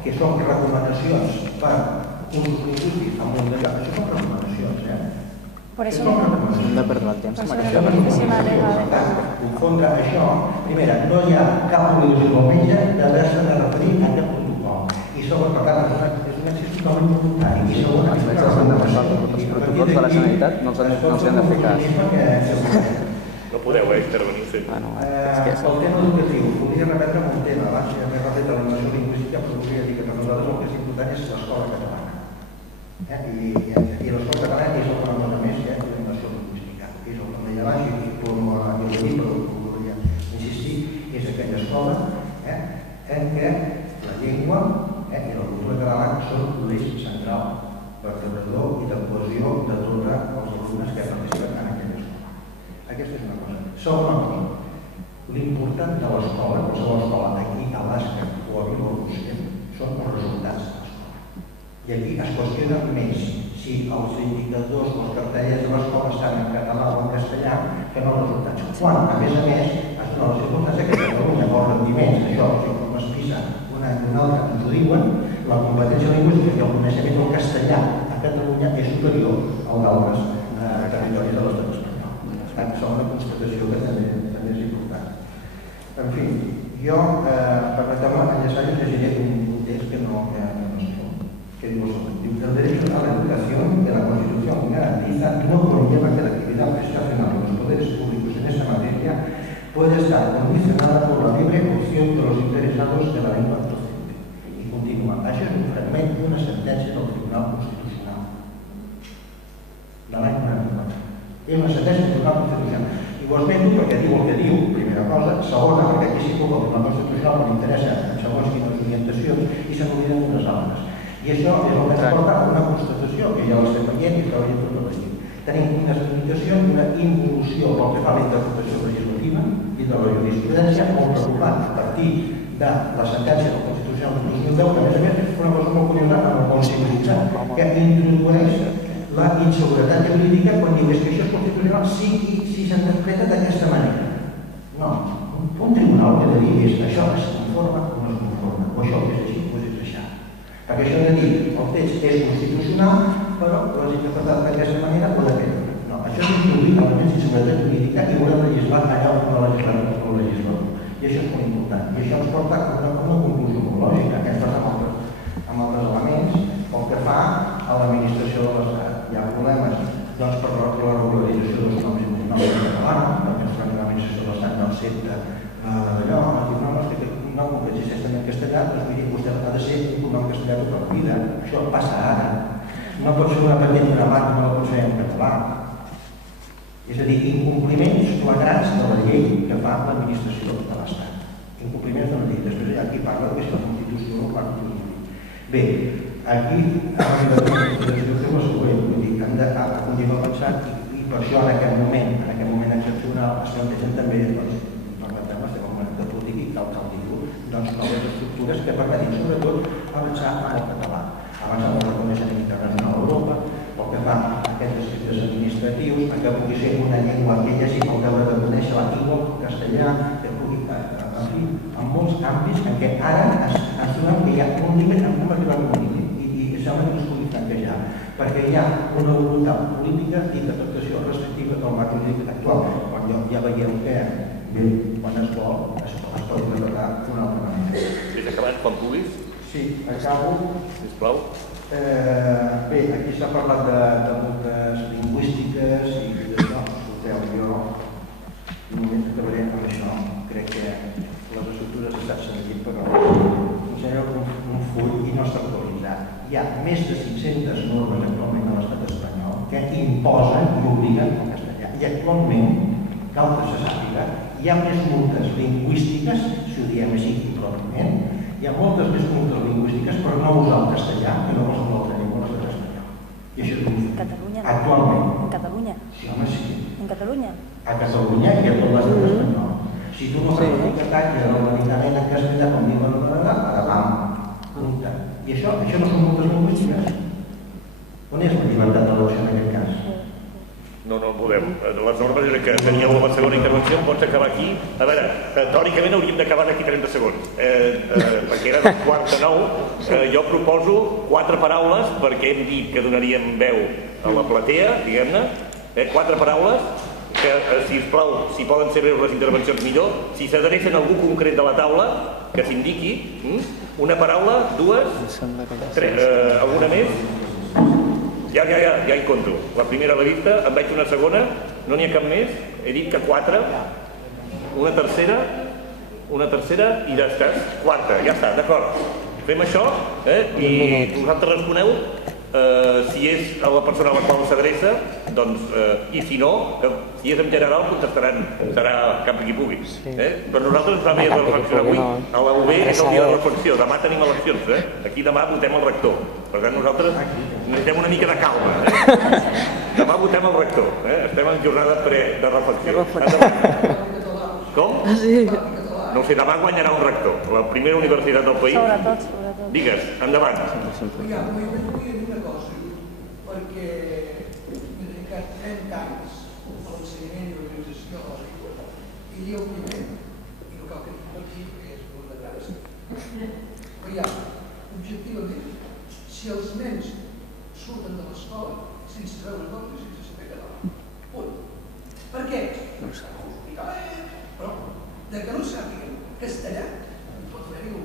que són recomanacions per usos lingüístics amb un de lloc, això són recomanacions, Por eso Hem de perdre el temps amb aquesta pregunta. Confondre això, primera, no hi ha cap obligació del metge d'haver-se de referir a aquest protocol. I segon, per tant, és un accés totalment voluntari. I segon, els protocols de la Generalitat no els han de fer cas. No podeu intervenir. El tema educatiu, volia repetre un tema, abans ja m'he referit a la immersió lingüística, però volia dir que per nosaltres el que és important és l'escola catalana. I l'escola catalana és alguna cosa més que la immersió lingüística. És el que em deia abans, i torno a dir, però volia insistir, és aquella escola en què la llengua i la cultura catalana són l'eix central, vertebrador i de cohesió de tots els alumnes que participen en aquella escola. Aquesta és una cosa. Segona cosa, l'important de l'escola, qualsevol escola aquí a l'Asca o a Vilaurrússia, són els resultats de l'escola. I aquí es qüestiona més si els indicadors o els cartellers de l'escola estan en català o en castellà que no els resultats. Quan, a més, es dona la circumstància que a Catalunya els rendiments, això, com es pisa una i una altra, ens ho diuen, la competència lingüística i el coneixement del castellà a Catalunya és superior al d'altres territoris de l'estat espanyol. Segona constatació que també és important. En fi, jo, permeteu-me enllaçar i llegiré un text que no sé, que diu el següent. El derecho a la educación de la Constitución garantiza no conlleva que la actividad prestacional de los poderes públicos en esta materia puede estar condicionada por la libre opción de los interesados de la lengua docente. I continua. Això és un fragment d'una sentència del Tribunal Constitucional de l'any 94. És una sentència del Tribunal Constitucional. I ho esmento perquè diu el que diu, primera cosa. Segona, perquè aquí s'hi posa el Tribunal Constitucional que m'interessa segons quines orientacions i se n'obliden unes altres. I això és el que ens porta a una constatació, que ja l'estem veient i treballem tot el dia. Tenim unes limitacions, una involució pel que fa a la interpretació legislativa i de la jurisprudència molt preocupant a partir de la sentència del Constitucional del 2010, que a més és una cosa molt curiosa amb el constitucional, que introdueix la inseguretat jurídica quan diu que això és constitucional si s'interpreta d'aquesta manera. No, un tribunal que ha de dir és això es conforma o no es conforma, o això és així o és així. Perquè això de dir el text és constitucional, però l'has interpretat d'aquesta manera o d'aquesta. No, això és introduir elements d'inseguretat jurídica i volem legislar allà on no legislem o legislem. I això és molt important. I això ens porta a una conclusió molt lògica, que ens passa amb altres elements, pel que fa a l'administració de l'Estat. Hi ha problemes per la regularització dels noms i cognoms en català, perquè l'administració de l'Estat no accepta d'allò, no, que existeix també en castellà, doncs miri, vostè ha de ser un cognom castellà tota la vida. Això passa ara. No pot ser una patent d'una marca, no la pot fer en català. És a dir, incompliments flagrants de la llei que fa l'administració de l'Estat. Incompliments de la llei. Després hi ha qui parla que és la Constitució o la Constitució. Bé, aquí hem de fer la següent. Vull dir, hem de continuar pensant i per això en aquest moment excepcional, es plantegen també, permetem, estem en un moment de polític i cal dir-ho, noves estructures que permetin sobretot avançar en el català. Avançar en el reconeixement internacional a Europa, pel que fa a aquests aspectes administratius, que pugui ser una llengua que hi hagi el deure de conèixer l'antiga, el castellà, que pugui, en fi, en molts àmbits en què ara ens trobem que hi ha un límit, hem arribat a un límit, i sembla que no es pugui tanquejar, perquè hi ha una voluntat política d'interpretació restrictiva del marc jurídic actual, quan ja veiem que quan es vol, es pot interpretar d'una altra manera. És acabant quan puguis? Sí, acabo. Sisplau. Bé, aquí s'ha parlat de moltes lingüístiques i d'això. Escolteu, jo només acabaré amb això. Crec que les estructures estan senzilles, però ensenyeu un full i no està actualitzat. Hi ha més de 500 normes actualment a l'estat espanyol que imposen i obliguen el castellà. I actualment, cal que se sàpiga, hi ha més multes lingüístiques, si ho diem així pròpiament, hi ha moltes més multes lingüístiques per no usar el castellà que no usar l'altra llengua a l'estat espanyol. I això és un fet. Catalunya. Actualment. En Catalunya. Sí, home, sí. En Catalunya. A Catalunya i a tot l'estat espanyol. Si tu no fas un catall de l'humanitament en castellà com diuen punta. I això no són multes lingüístiques. On és la llibertat d'elecció en aquest cas? No podem. Les normes era que teníeu la segona intervenció, pots acabar aquí. A veure, teòricament hauríem d'acabar d'aquí 30 segons, perquè era del 49. Jo proposo 4 paraules, perquè hem dit que donaríem veu a la platea, diguem-ne, 4 paraules, que, sisplau, si poden ser breus les intervencions millor, si s'adrecen a algú concret de la taula, que s'indiqui una paraula, 2, 3, alguna més? Ja hi compto. La primera a la vista, en veig una segona, no n'hi ha cap més, he dit que 4, una tercera i ja està, 4, ja està, d'acord. Fem això i vosaltres responeu si és la persona a la qual s'adreça, i si no, si és en general, contestaran, serà cap qui pugui. Però nosaltres ens vam haver de reflexionar avui, a la UB és el dia de reflexió, demà tenim eleccions, aquí demà votem el rector, per tant nosaltres necessitem una mica de calma. Demà votem el rector, estem en jornada de reflexió. Com? No sé, demà guanyarà un rector, la primera universitat del país. Sobretot. Digues, endavant. Ja, vull dir una cosa, perquè m'he dedicat 30 anys a l'ensenyament i l'organització de les llengües, i jo primer, i no cal que digui aquí, perquè és molt de gràcia. Però ja, objectivament, si els nens surten de l'escola sense veure notes i sense saber català, per què? No ho sap. Però, de que no sàpiguen castellà, pot haver-hi un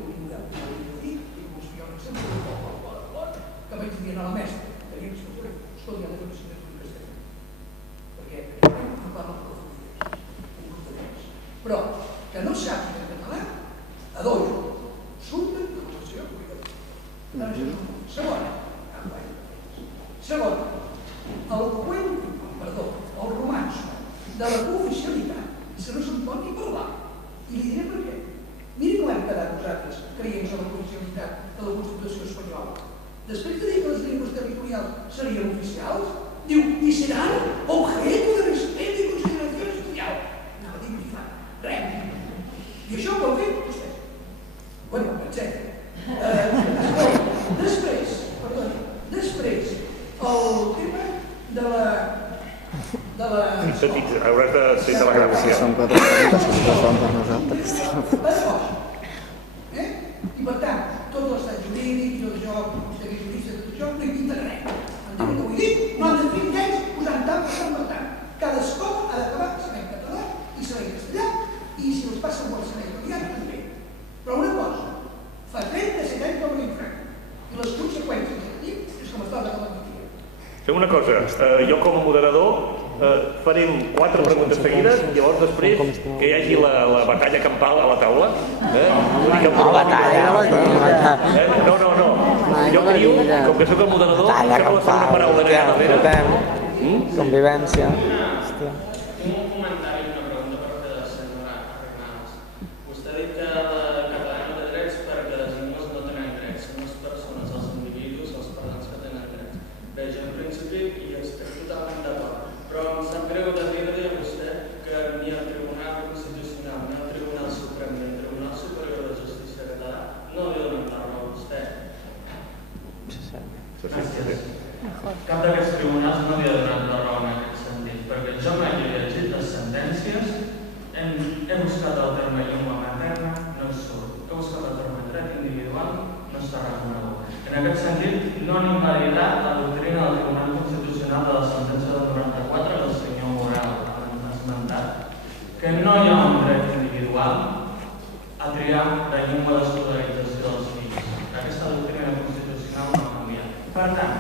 que vaig dir a la mestra, que li explicaré, escolta, hi ha de fer una assignatura en castellà, perquè no parla prou fluidez, però que no sàpiga català, adojo, surten de la sessió obligatòria. Segon, el romanç de la cooficialitat, se no se'n pot ni parlar, i li diré per què. Miri com hem quedat nosaltres, creients en la cooficialitat de la Constitució espanyola. Després de dir que les llengües territorials serien oficials, diu, i seran objeto de respeto i consideració social. Anava a dir que fa res. I això ho han fet vostès. Bueno, etcètera. Després, el tema de la... Hauràs de ser de la gràcia. Són 4 preguntes, són per nosaltres. I per tant, tot l'estat jurídic, tot això, vostè que és jurista, tot això, no hi pinta res. Entenc que vull dir? No han de fer lleis posant tant per tant. Cada escola ha d'acabar sabent català i sabent castellà, i si els passa molt sabent italià, també. Però una cosa, fa 37 anys que ho dic franc, i les conseqüències d'aquí és com està de la mentida. Fem una cosa, jo com a moderador farem 4 preguntes seguides i llavors després que hi hagi la batalla campal a la taula. No. Jo trio, com que soc el moderador, sembla la segona paraula allà darrere. Convivència. Un comentari i una pregunta per fer la senyora Arnals. Vostè ha dit que la catalana no té drets perquè les llengües no tenen drets. Són les persones, els individus, els parlants que tenen drets. Bé, jo en principi hi estic totalment d'acord. Però em sap greu de dir a vostè que ni el Tribunal Constitucional, ni el Tribunal Suprem, ni el Tribunal Superior de Justícia Català no li donen la raó a vostè. Gràcies. Cap d'aquests tribunals no li ha donat la raó en aquest sentit, perquè jo m'he llegit les sentències, he buscat el terme llengua materna, no hi surt. He buscat el terme dret individual, no està reconegut. En aquest sentit, no han invalidat la doctrina del Tribunal Constitucional de la sentència del 94 del senyor Moral, esmentat, que no hi ha un dret individual a triar la llengua d'escolarització dels fills. Aquesta doctrina constitucional no ha canviat. Per tant,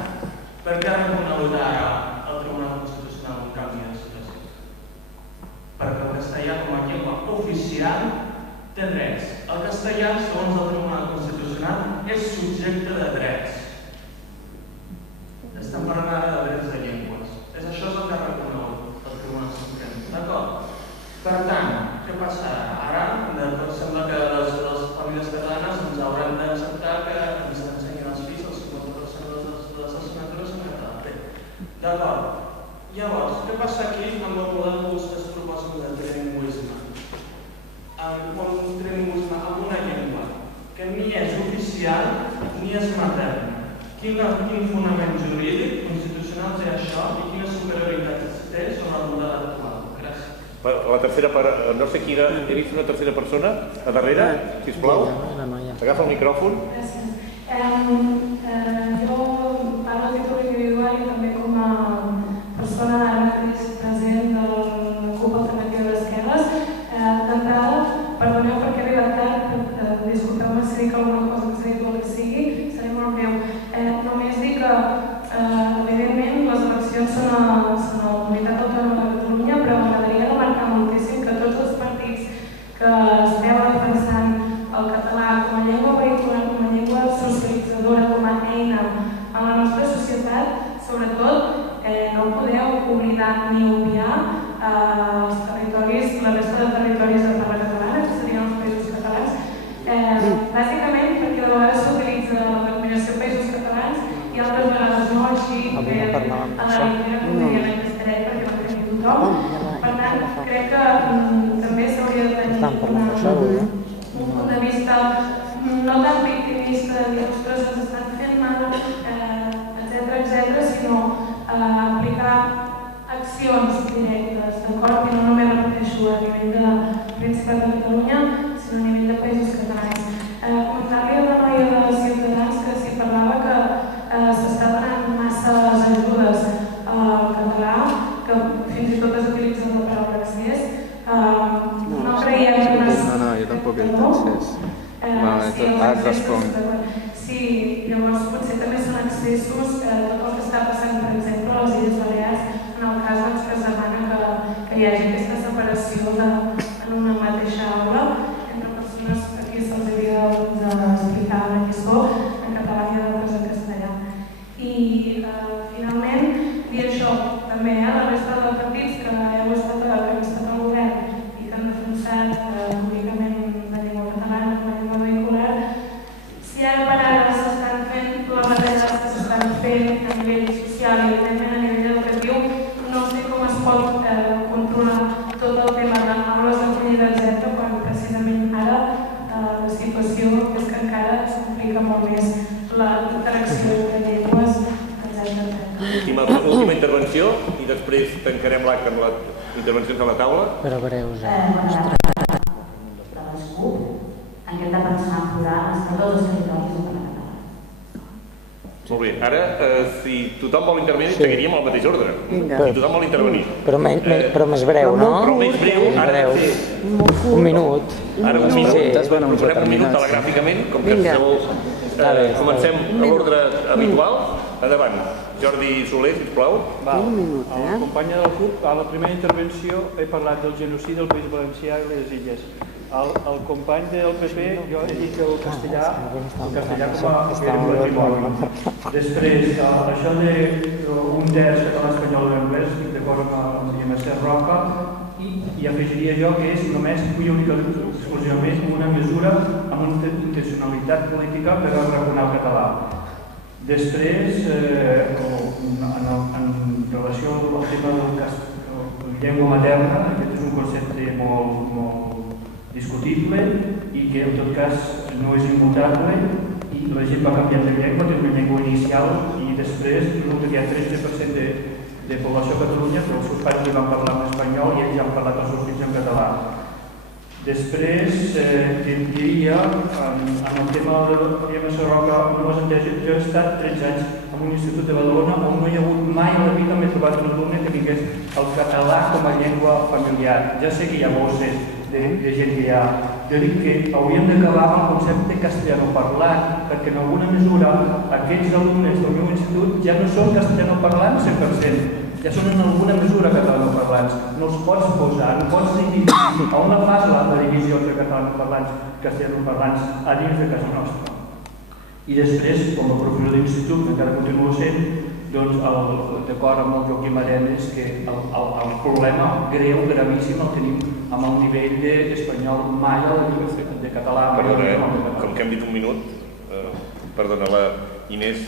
per què ha reconegut ara el Tribunal Constitucional un canvi de situació? Perquè el castellà com a llengua oficial té drets. El castellà, segons el Tribunal Constitucional, és subjecte de drets. Estem parlant ara de drets de llengües. Això és el que ha reconegut el Tribunal Suprem. D'acord? Per tant, què passa ara? Sembla que les famílies catalanes ens hauran d'acceptar que ens ensenyin els fills el 50% de les assignatures en català. Bé, d'acord. Llavors, què passa aquí amb el model que vostès proposen de trilingüisme? Un trilingüisme amb una llengua que ni és oficial ni és materna. Quin fonament jurídic constitucional té això i quina superioritat té sobre el model actual? Gràcies. La tercera, no sé quina, he vist una tercera persona a darrere, sisplau. Agafa el micròfon. Gràcies. Jo parlo a títol individual i també com a persona ara mateix la resta de territoris de parla catalana, que serien els països catalans, bàsicament perquè de vegades s'utilitza la denominació països catalans i altres vegades no, així que a la línia podríem en castellà perquè no tenim tothom. Per tant, crec que també s'hauria de tenir un punt de vista no tan victimista de dir, ostres, ens estan fent mal, etc., sinó aplicar accions directes, d'acord? I no només repeteixo a nivell del Principat de Catalunya, sinó a nivell de països catalans. Comentar-li a la noia de Ciutadans que s'hi parlava que s'està donant massa ajudes al català, que fins i tot es utilitza la paraula accés. No creiem que No, jo tampoc he dit accés. Ara et responc. Sí, llavors potser també són accessos tot el que està passant, per exemple, a les Illes Balears, en el cas que es demana que hi hagi aquesta separació en una mateixa aula entre persones que aquí se'ls havia d'explicar la lliçó en català i d'altres en castellà. I finalment, dir això, també la resta de partits que heu estat al govern i que han defensat públicament la llengua catalana com a llengua vehicular, si ara per ara s'estan fent les retallades que s'estan fent a nivell social i evidentment a nivell educatiu, no sé com es pot controlar tot el tema d'aules d'acollida, etc., quan precisament ara la situació és que encara es complica molt més la interacció entre llengües, etc. Última intervenció i després tancarem l'acte amb les intervencions a la taula. Però breus, de les CUP, en què hem de pensar en plural els tots els territoris de parla catalana. Molt bé, ara, si tothom vol intervenir, seguiríem al mateix ordre. Si tothom vol intervenir. Però més breu, no? Però més breu, ara un minut. Ara un minut, posarem un minut telegràficament, com que comencem a l'ordre habitual. Endavant. Jordi Soler, sisplau. Un minut, La companya del CUP, a la primera intervenció he parlat del genocidi del País Valencià i les Illes. El company del PP, jo he dit el castellà com a patrimoni. Després, això d'un terç català-espanyol i anglès, estic d'acord amb la Mercè Roca, i afegiria jo que és només exclusivament una mesura amb una intencionalitat política per arraconar el català. Després, en relació al tema de la llengua materna, aquest és un concepte molt discutible i que en tot cas no és immutable i la gent va canviant de llengua, té una llengua inicial i després resulta que hi ha 13% de població a Catalunya que els seus pares li van parlar en espanyol i ells ja han parlat els seus fills en català. Després, diria, en el tema de la Mercè Roca, jo he estat 13 anys en un institut de Badalona on no hi ha hagut mai a la vida m'he trobat un alumne que tingués el català com a llengua familiar. Ja sé que hi ha bosses de gent que hi ha. Jo dic que hauríem d'acabar amb el concepte castellanoparlant, perquè en alguna mesura aquests alumnes del meu institut ja no són castellanoparlants 100%. Ja són en alguna mesura catalanoparlants. No els pots posar, no pots dividir. A on fas la divisió entre catalanoparlants i castellanoparlants a dins de casa nostra? I després, com a professor d'institut, que encara continuo sent, doncs, d'acord amb el Joaquim Arenas, que el problema greu, gravíssim, el tenim amb el nivell d'espanyol mai de català. Perdona, com que hem dit un minut, perdona, la Inés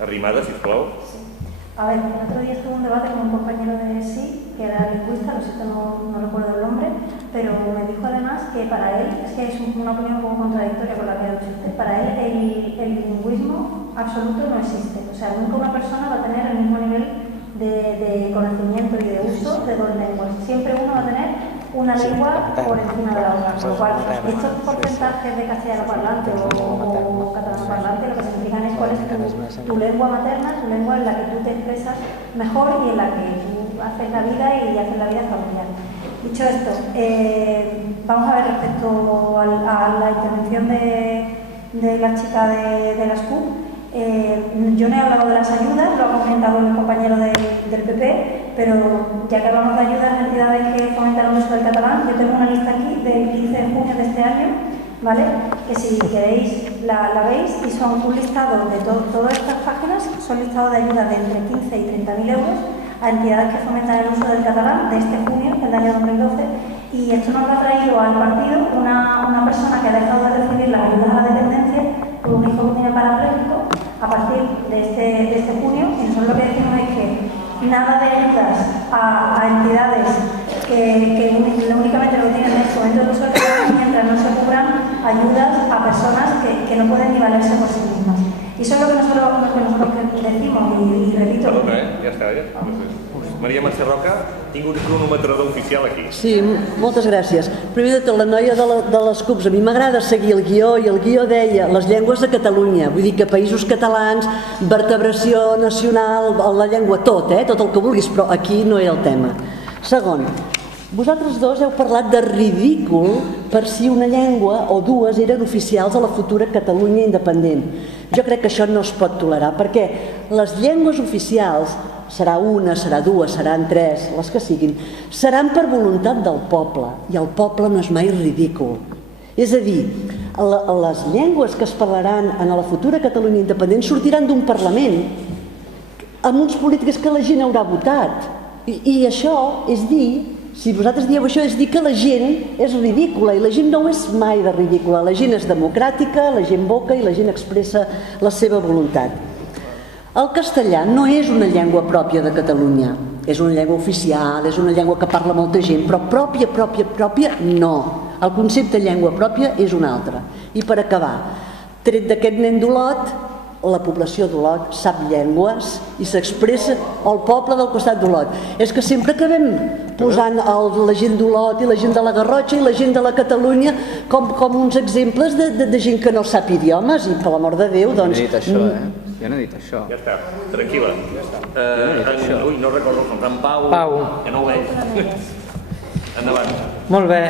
Arrimada, sisplau. A ver, el otro día estuve en un debate con un compañero de sí, que era lingüista, lo siento, no recuerdo el nombre, pero me dijo además que para él, es que es una opinión un poco contradictoria con la que ha dicho usted, para él el lingüismo absoluto no existe. O sea, nunca una persona va a tener el mismo nivel de conocimiento y de uso de dos lenguas. Siempre uno va a tener una lengua por encima de la otra, con lo cual estos porcentajes de castellano parlante o catalano parlante lo que significan es cuál es tu lengua materna, tu lengua en la que tú te expresas mejor y en la que tú haces la vida y haces la vida familiar. Dicho esto, vamos a ver respecto a la intervención de la chica de las CUP. Yo no he hablado de las ayudas, lo ha comentado el compañero del PP, pero ya que hablamos de ayudas a entidades que fomentaron el uso del catalán, yo tengo una lista aquí del 15 de junio de este año, ¿vale? Que si queréis la veis y son un listado de todas estas páginas, son listados de ayudas de entre 15 y 30.000 euros a entidades que fomentan el uso del catalán de este junio, del año 2012, Y esto nos lo ha traído al partido una persona que ha dejado de recibir las ayudas a la dependencia por un hijo que tiene parapléjico a partir de este junio. Y nosotros lo que decimos es que nada de ayudas a entidades que únicamente lo tienen en su momento de uso, mientras no se cubran ayudas a personas que no pueden ni valerse por sí mismas. Y eso es lo que nosotros decimos y repito. Perdona, ja està, Maria Mercè Roca, tinc un cronòmetre oficial aquí. Sí, moltes gràcies. Primer de tot, la noia de les CUPs, a mi m'agrada seguir el guió, i el guió deia les llengües de Catalunya, vull dir que països catalans, vertebració nacional, la llengua, tot el que vulguis, però aquí no era el tema. Segon, vosaltres dos heu parlat de ridícul per si una llengua o dues eren oficials a la futura Catalunya independent. Jo crec que això no es pot tolerar, perquè les llengües oficials, serà una, serà dues, seran tres, les que siguin, seran per voluntat del poble, i el poble no és mai ridícul. És a dir, les llengües que es parlaran en la futura Catalunya independent sortiran d'un Parlament amb uns polítics que la gent haurà votat. I això és dir, si vosaltres dieu això, és dir que la gent és ridícula, i la gent no és mai de ridícula, la gent és democràtica, la gent voca i la gent expressa la seva voluntat. El castellà no és una llengua pròpia de Catalunya, és una llengua oficial, és una llengua que parla molta gent, però pròpia, no. El concepte llengua pròpia és un altre. I per acabar, tret d'aquest nen d'Olot, la població d'Olot sap llengües i s'expressa al poble del costat d'Olot. És que sempre acabem posant la gent d'Olot i la gent de la Garrotxa i la gent de la Catalunya com uns exemples de gent que no sap idiomes, i per l'amor de Déu, doncs... Jo no he dit això. Ja està, tranquil·la. Ui, no recordo el nom, en Pau, que no ho veig. Endavant. Molt bé,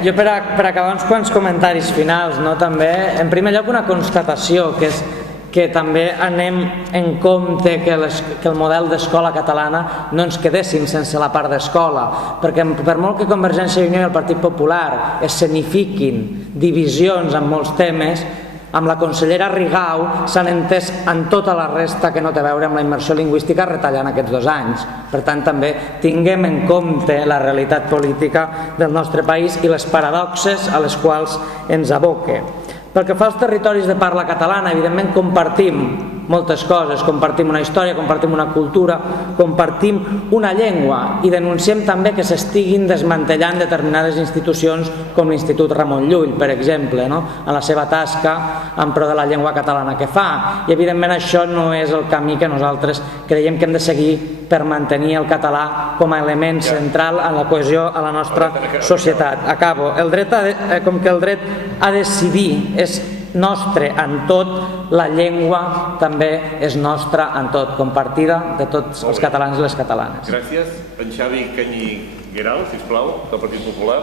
jo per acabar uns quants comentaris finals, també, en primer lloc una constatació, que és que també anem en compte que el model d'escola catalana no ens quedéssim sense la part d'escola, perquè per molt que Convergència i Unió i el Partit Popular escenifiquin divisions en molts temes, amb la consellera Rigau s'han entès en tota la resta que no té a veure amb la immersió lingüística retallant aquests 2 anys. Per tant, també tinguem en compte la realitat política del nostre país i les paradoxes a les quals ens aboca. Pel que fa als territoris de parla catalana, evidentment compartim moltes coses, compartim una història, compartim una cultura, compartim una llengua, i denunciem també que s'estiguin desmantellant determinades institucions com l'Institut Ramon Llull, per exemple, en la seva tasca en pro de la llengua catalana que fa. I evidentment això no és el camí que nosaltres creiem que hem de seguir per mantenir el català com a element central en la cohesió a la nostra societat. Acabo. Com que el dret a decidir és nostre en tot, la llengua també és nostra en tot, compartida de tots els catalans i les catalanes. Gràcies. En Xavi Canyigueral, sisplau, del Partit Popular.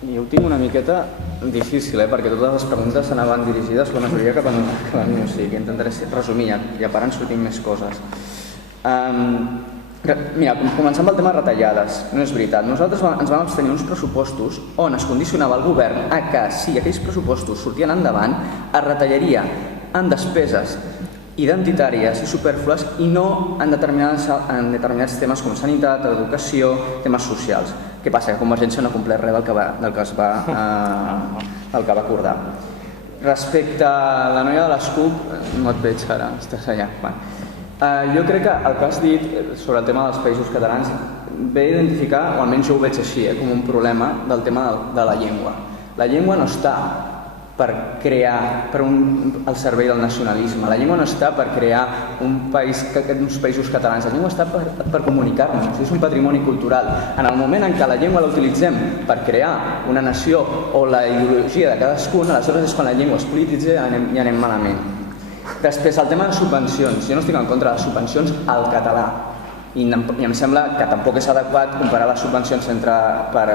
Jo ho tinc una miqueta difícil, perquè totes les preguntes s'anaven dirigides, la majoria cap a mi, o sigui que intentaré resumir, i a part en sortim més coses. Mira, començant pel tema de retallades, no és veritat. Nosaltres ens vam abstenir uns pressupostos on es condicionava el govern a que, si aquells pressupostos sortien endavant, es retallaria en despeses identitàries i superflues i no en determinats temes com sanitat, educació, temes socials. Què passa? Que Convergència no ha complert res del que es va acordar. Respecte a la noia de les CUP, no et veig ara, estàs allà. Jo crec que el que has dit sobre el tema dels països catalans ve a identificar, o almenys jo ho veig així, com un problema del tema de la llengua. La llengua no està per crear el servei del nacionalisme, la llengua no està per crear uns països catalans, la llengua està per comunicar-nos, és un patrimoni cultural. En el moment en què la llengua la utilitzem per crear una nació o la ideologia de cadascun, aleshores és quan la llengua es polititza i anem malament. Després, el tema de subvencions. Jo no estic en contra de les subvencions al català i em sembla que tampoc és adequat comparar les subvencions per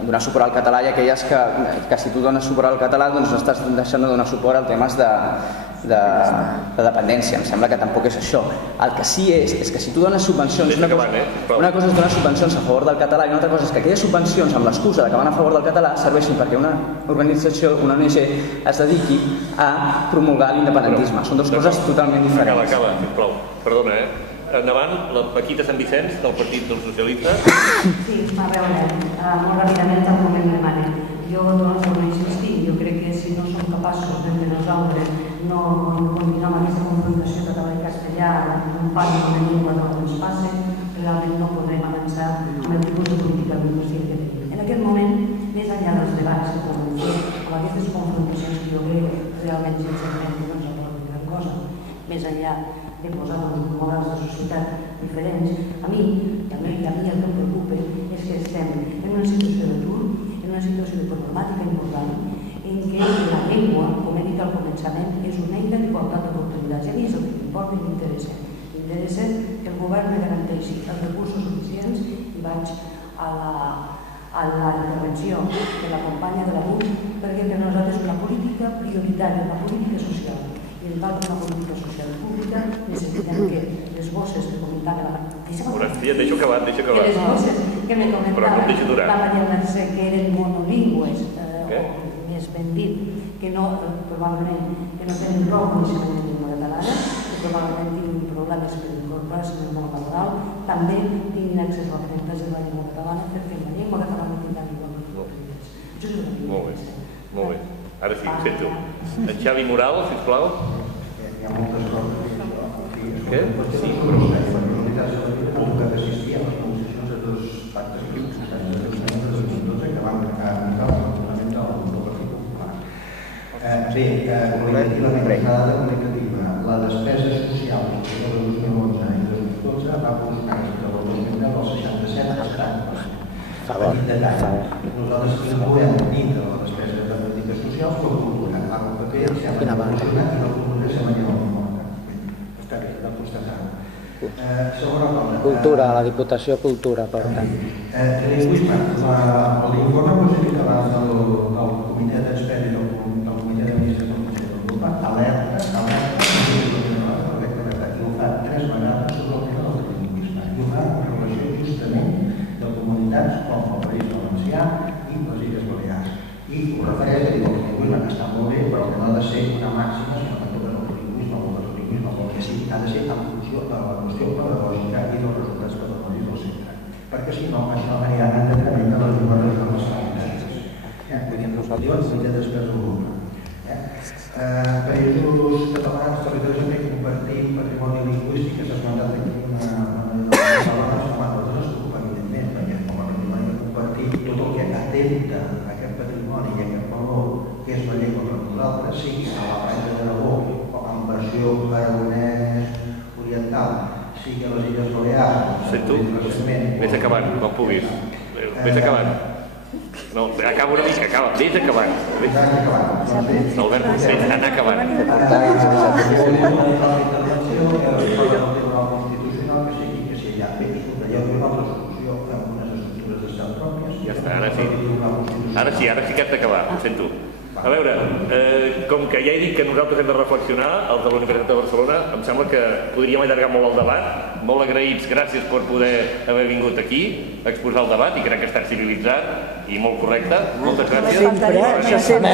donar suport al català i aquelles que si tu dones suport al català doncs no estàs deixant de donar suport als temes de dependència. Em sembla que tampoc és això. El que sí és que si tu dones subvencions, una cosa és donar subvencions a favor del català i una altra cosa és que aquelles subvencions amb l'excusa que van a favor del català serveixin perquè una organització, una ONG, es dediqui a promulgar l'independentisme. Són dues coses totalment diferents. Acaba, sisplau. Perdona, Endavant, la Paquita Sant Vicenç, del Partit dels Socialistes. Sí, a veure, molt ràpidament el moment me demana. Jo doncs no insistir, jo crec que si no som capaços de nosaltres no continuar amb aquesta confrontació català i castellà en un pas amb la llengua no ens passa, realment no podrem avançar amb el tipus de política lingüística que tenim. En aquest moment, més enllà dels debats que podem fer, amb aquestes confrontacions que jo crec realment sincerament no ens aporten gran cosa, més enllà de posar models de societat diferents, a mi el que em preocupa és que estem en una situació d'atur, en una situació de problemàtica important, en què la llengua, com he dit al començament, és una eina d'igualtat d'oportunitats. I a mi és el que m'importa i m'interessa. M'interessa que el govern me garanteixi els recursos suficients i vaig a la intervenció de la companya de la BUP, perquè per nosaltres una política prioritària, una política social, i en part d'una política social pública necessitem que les bosses que comentava deixo acabar. Que les bosses que me comentava la Maria Mercè, que eren monolingües, o més ben dit, que no, probablement, que no tenen prou coneixement de llengua catalana, que probablement tinguin problemes per incorporar-se en el món laboral, també tinguin accés a l'aprenentatge de la llengua catalana, perquè la llengua catalana tindrà igual d'oportunitats. Això és el que molt bé. Ara sí, ho sento. En Xavi Moral, sisplau. Hi ha moltes coses. Què? Sí, però les universitats de la vida han tocat assistir a les negociacions de dos pactes polítics de 2012 que van acabar el Parlament del Partit Popular. Bé, qualitativament, la dada qualitativa, la despesa social de 2011 i 2012 va buscar entre el 2010 el 67 a 70%. Petit detall. Nosaltres incloem dintre la despesa de polítiques socials la cultura. El paper sembla evolucionat i la cultura sembla que no importa. Està bé, de constatar. Segona cosa. Cultura, la Diputació Cultura, per tant. Lingüisme. L'informe positiu abans del comitè d'experts i del comitè de ministres del Consell d'Europa alerta, i ho fa 3 vegades sobre el tema del lingüisme. I ho fa en relació justament de comunitats com el País Valencià i les Illes Balears. I ho refereix a dir que el lingüisme està molt bé, però que no ha de ser una màxima, sinó que tot el lingüisme o el lingüisme, el que sigui, ha de ser en funció de la qüestió pedagògica i dels resultats pedagògics del centre. Perquè si no, això anirà en detriment de les llibertats de les comunitats. Vull dir, nosaltres, el comitè d'experts d'Europa. Països catalans, territoris en què compartim patrimoni lingüístic, que s'ha esmentat aquí tot el que atenta a aquest patrimoni i a aquest valor que és la llengua per nosaltres, sigui a la Franja d'Aragó o en versió aragonès oriental, sigui a les Illes Balears. Sento, vés acabant, quan puguis. Vés acabant. No, acaba una mica, acaba. Vés acabant. Albert, vés anar acabant. Ja està, ara sí que has d'acabar, ho sento. A veure, com que ja he dit que nosaltres hem de reflexionar, els de la Universitat de Barcelona, em sembla que podríem allargar molt el debat. Molt agraïts, gràcies per poder haver vingut aquí a exposar el debat i crec que ha estat civilitzat i molt correcte. Moltes gràcies. Sempre, això sempre.